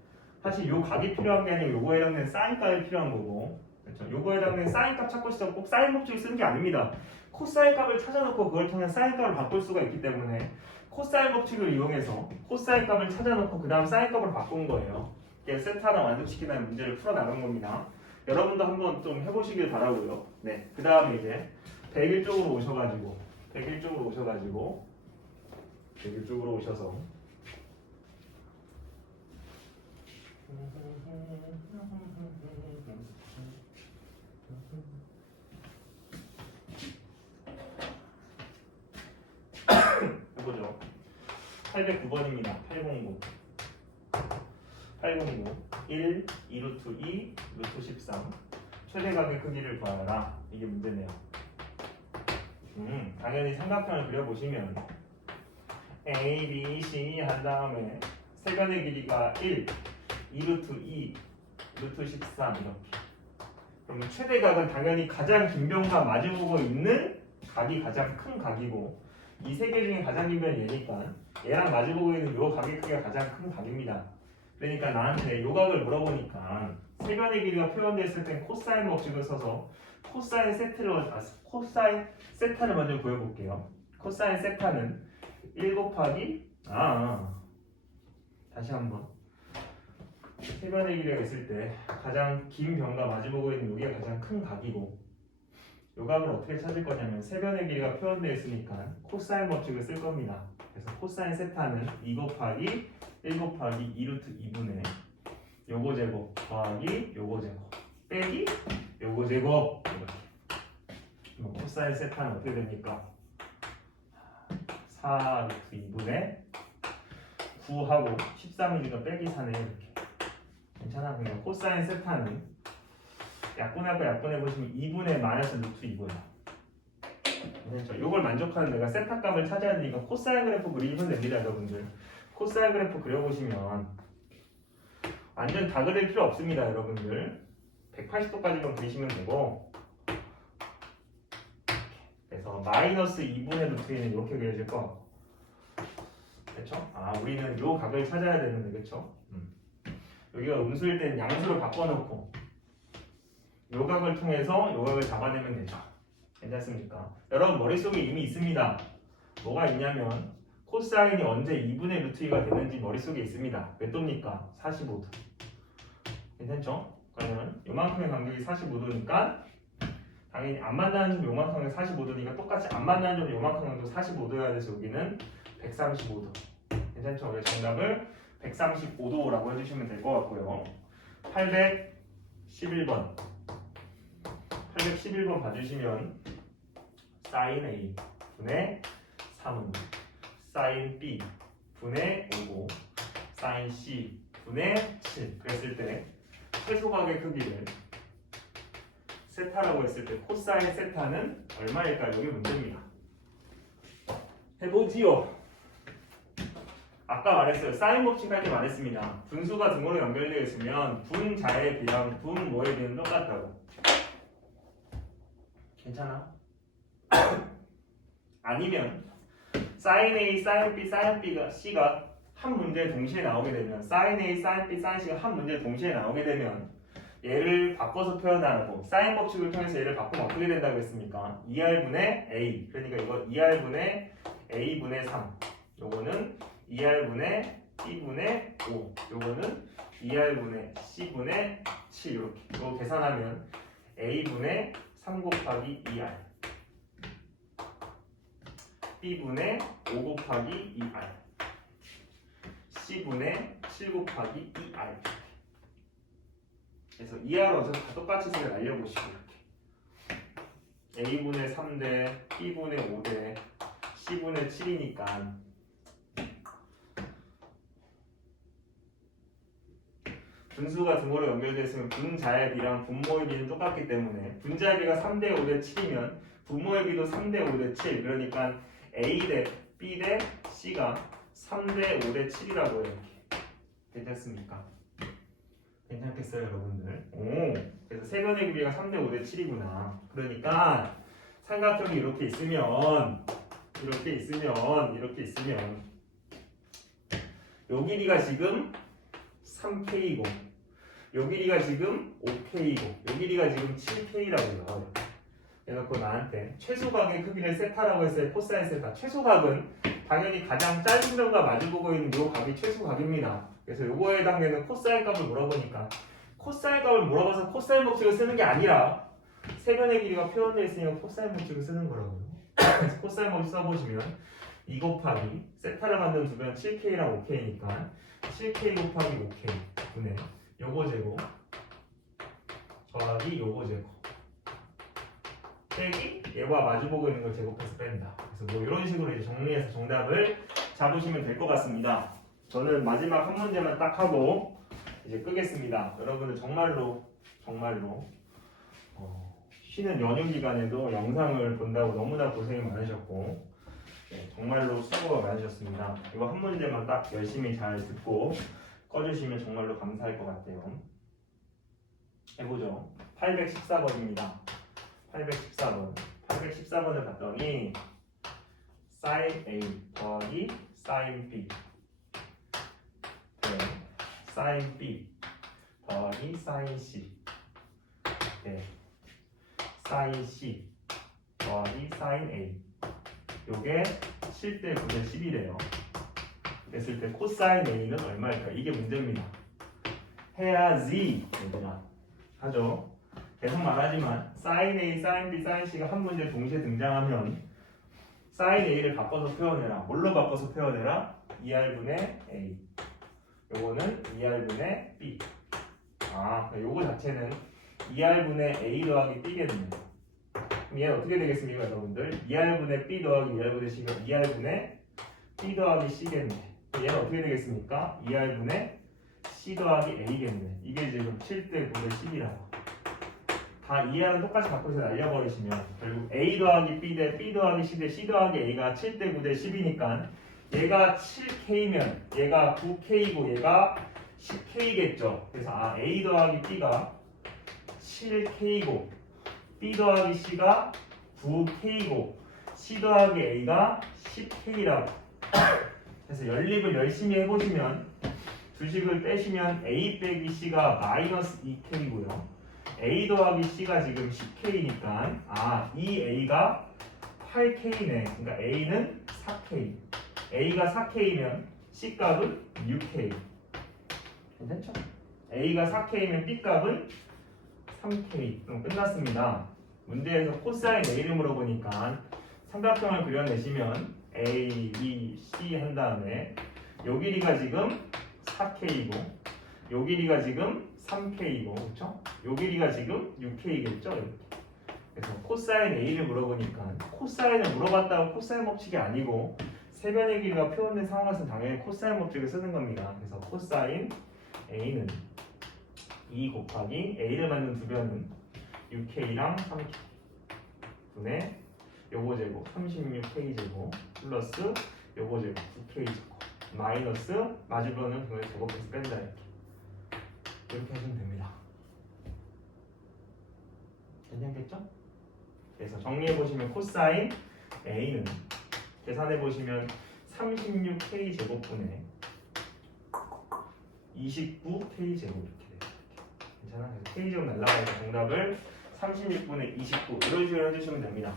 사실 요 각이 필요한 게 아니고 요거에 해당되는 사인 값이 필요한 거고, 그렇죠? 요거에 해당되는 사인 값 찾고 싶다고 꼭 사인 법칙을 쓰는 게 아닙니다. 코사인 값을 찾아놓고 그걸 통해 사인 값을 바꿀 수가 있기 때문에 코사인 법칙을 이용해서 코사인 값을 찾아놓고 그 다음 사인 값으로 바꾼 거예요. 이게 세트 하나 완성시키는 문제를 풀어나간 겁니다. 여러분도 한번 좀 해보시길 바라고요. 네, 그 다음에 이제 100일 쪽으로 오셔가지고 100일 쪽으로 오셔서 해보죠. 809번입니다. 809 1, 2루트 2, 루트 13 최대각의 크기를 구하라. 이게 문제네요. 당연히 삼각형을 그려보시면 A, B, C 한 다음에 세변의 길이가 1, 2루트 2, 루트 13 이렇게. 그러면 최대각은 당연히 가장 긴 변과 마주보고 있는 각이 가장 큰 각이고, 이 세 개 중에 가장 긴 변이 얘니까 얘랑 마주보고 있는 요 각의 크기가 가장 큰 각입니다. 그러니까 나한테 요 각을 물어보니까 세변의 길이가 표현됐을 땐 코사인 법칙을 써서 코사인 세타를 먼저 구해볼게요. 코사인 세타는 1 곱하기 다시 한번 세변의 길이가 있을 때 가장 긴 변과 마주보고 있는 요게 가장 큰 각이고, 요 각을 어떻게 찾을 거냐면 세변의 길이가 표현되어 있으니까 코사인 법칙을 쓸 겁니다. 그래서 코사인 세타는 2 곱하기 1 곱하기 2루트 2분의 요거 제곱 더하기 요거 제곱 빼기 요거 제곱 이렇게. 그럼 코사인 세타는 어떻게 됩니까? 4루트 2분의 9하고 13이니까 빼기 4네 이렇게. 괜찮아? 그러니까 코사인 세타는 약분할 거 약분해보시면 2분의 마이너스 루트 2분이야. 그렇죠? 요걸 만족하는 내가 세타 값을 찾아야 되니까 코사인 그래프 그리면 됩니다, 여러분들. 코사인 그래프 그려보시면 완전 다 그릴 필요 없습니다, 여러분들. 180도까지만 그리시면 되고, 그래서 마이너스 2분의 루트 2는 이렇게 그려질 것 같고, 그렇죠? 우리는 요 각을 찾아야 되는데, 그렇죠? 여기가 음수일 때는 양수로 바꿔놓고 요 각을 통해서 요 각을 잡아내면 되죠. 괜찮습니까? 여러분 머릿속에 이미 있습니다. 뭐가 있냐면 코사인이 언제 2분의 루트 2가 되는지 머릿속에 있습니다. 몇 도입니까? 45도. 괜찮죠? 그러면 요만큼의 간격이 45도니까 당연히 안 만나는 점 요만큼의 45도니까 똑같이 안 만나는 점 요만큼도 45도여야 돼서 여기는 135도. 괜찮죠? 그래서 정답을 135도라고 해주시면 될 것 같고요. 811번 봐주시면 sin A 분의 3은 sin B 분의 5고 sin C 분의 7 그랬을 때 최소각의 크기를 세타라고 했을 때 코사인 세타는 얼마일까요? 이게 문제입니다. 해보지요. 아까 말했어요. 사인 법칙 할 때 말했습니다. 분수가 등호로 연결되어 있으면 분자의 비랑 분모의 비는 똑같다고. 괜찮아? 아니면 sin A, sin B, sin B가 C가 한 문제에 동시에 나오게 되면 sin A, sin B, sin C가 한 문제에 동시에 나오게 되면 얘를 바꿔서 표현하고 사인 법칙을 통해서 얘를 바꾸면 어떻게 된다고 했습니까? 2R분의 A. 그러니까 이거 2R분의 A분의 3. 요거는 2R분의 B분의 5. 요거는 2R분의 C분의 7. 이렇게. 이거 계산하면 A분의 3 곱하기 2R. B분의 5 곱하기 2R. C분의 7 곱하기 2R. 그래서 2R 어차피 다 똑같이 색을 날려보시고 이렇게. A분의 3대 B분의 5대 C분의 7이니까 분수가 등호로 연결되어 있으면 분자의 비랑 분모의 비는 똑같기 때문에 분자의 비가 3대 5대 7이면 분모의 비도 3대 5대 7. 그러니까 A 대 B 대 C가 3대 5대 7이라고 해요. 괜찮습니까? 괜찮겠어요, 여러분들? 오, 그래서 세변의 길이가 3대 5대 7이구나. 그러니까 삼각형이 이렇게 있으면 요 길이가 지금 3K이고 요 길이가 지금 5K이고 요 길이가 지금 7K라고 나와요. 해놓고 나한테 최소각의 크기를 세타라고 했어요. 코사인 세타. 최소각은 당연히 가장 짧은 점과 마주보고 있는 요 각이 최소각입니다. 그래서 요거에 해당되는 코사인 값을 물어보니까 코사인 값을 물어봐서 코사인 법칙을 쓰는 게 아니라 세변의 길이가 표현되어 있으니까 코사인 법칙을 쓰는 거라고요. 그래서 코사인 법칙 써보시면 2 곱하기 세타를 만든 두 변 7K랑 5K니까 7K 곱하기 5K 분의 요거 제곱 더하기 요거 제곱 빼기 얘와 마주보고 있는 걸 제곱해서 뺀다. 그래서 뭐 이런 식으로 이제 정리해서 정답을 잡으시면 될 것 같습니다. 저는 마지막 한 문제만 딱 하고 이제 끄겠습니다. 여러분들 정말로 쉬는 연휴 기간에도 영상을 본다고 너무나 고생이 많으셨고 네, 정말로 수고가 많으셨습니다. 이거 한 문제만 딱 열심히 잘 듣고 꺼주시면 정말로 감사할 것 같아요. 해보죠. 814번입니다. 814번을 봤더니 sin A 더하기 sin B 네, sin B 더하기 sin C 네, sin C 더하기 sin A 요게 7대 9대 10이래요. 그랬을 때 코사인 A는 얼마일까? 이게 문제입니다. 해야지 얘들아 하죠. 계속 말하지만 sin A, sin B, sin C가 한 문제 동시에 등장하면 sin A를 바꿔서 표현해라. 뭘로 바꿔서 표현해라? 2R분의 A 요거는 2R분의 B 요거 자체는 2R분의 A 더하기 B겠네요. 그럼 얘는 어떻게 되겠습니까 여러분들? 2R분의 B 더하기 2R분의 C가 2R분의 B 더하기 C겠네. 얘는 어떻게 되겠습니까? 2R분의 C 더하기 A겠네. 이게 지금 7대 9대 10이라고. 다 이해하는 똑같이 바꿔서 날려버리시면 결국 A 더하기 B 대 B 더하기 C 대 C 더하기 A가 7대 9대 10이니까 얘가 7K면 얘가 9K고 얘가 10K겠죠. 그래서 A 더하기 B가 7K고 B 더하기 C가 9K고 C 더하기 A가 10K라고. 그래서 연립을 열심히 해보시면 두식을 빼시면 A 빼기 C가 마이너스 2K고요. A 더하기 C가 지금 10K니까 이 A가 8K네. 그러니까 A는 4K. A가 4K면 C 값은 6K. 괜찮죠? A가 4K면 B 값은 3K. 그럼 끝났습니다. 문제에서 코사인 A를 물어보니까 삼각형을 그려내시면 A, B, C 한 다음에 요 길이가 지금 4K이고 요 길이가 지금 3K이고 그렇죠? 요 길이가 지금 6K겠죠? 이렇게. 그래서 코사인 A를 물어보니까 코사인을 물어봤다고 코사인 법칙이 아니고 세변의 길이가 표현된 상황에서 당연히 코사인 법칙을 쓰는 겁니다. 그래서 코사인 A는 2 곱하기 A를 만든 두 변은 6K랑 3K 분의 요거 제곱 36K 제곱 플러스 요거 제곱 9K 제곱 마이너스 마주보는 그걸 제곱해서 뺀다 이렇게 하시면 됩니다. 괜찮겠죠? 그래서 정리해보시면 코사인 A는 계산해보시면 36K 제곱분의 29K 제곱 이렇게 돼요. 괜찮아? 그래서 K 제곱 날라가니까 정답을 36분의 29 이런 식으로 해주시면 됩니다.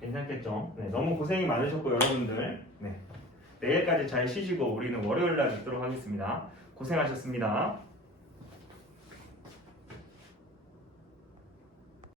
괜찮겠죠? 네, 너무 고생이 많으셨고 여러분들 내일까지 잘 쉬시고 우리는 월요일날 뵙도록 하겠습니다. 고생하셨습니다.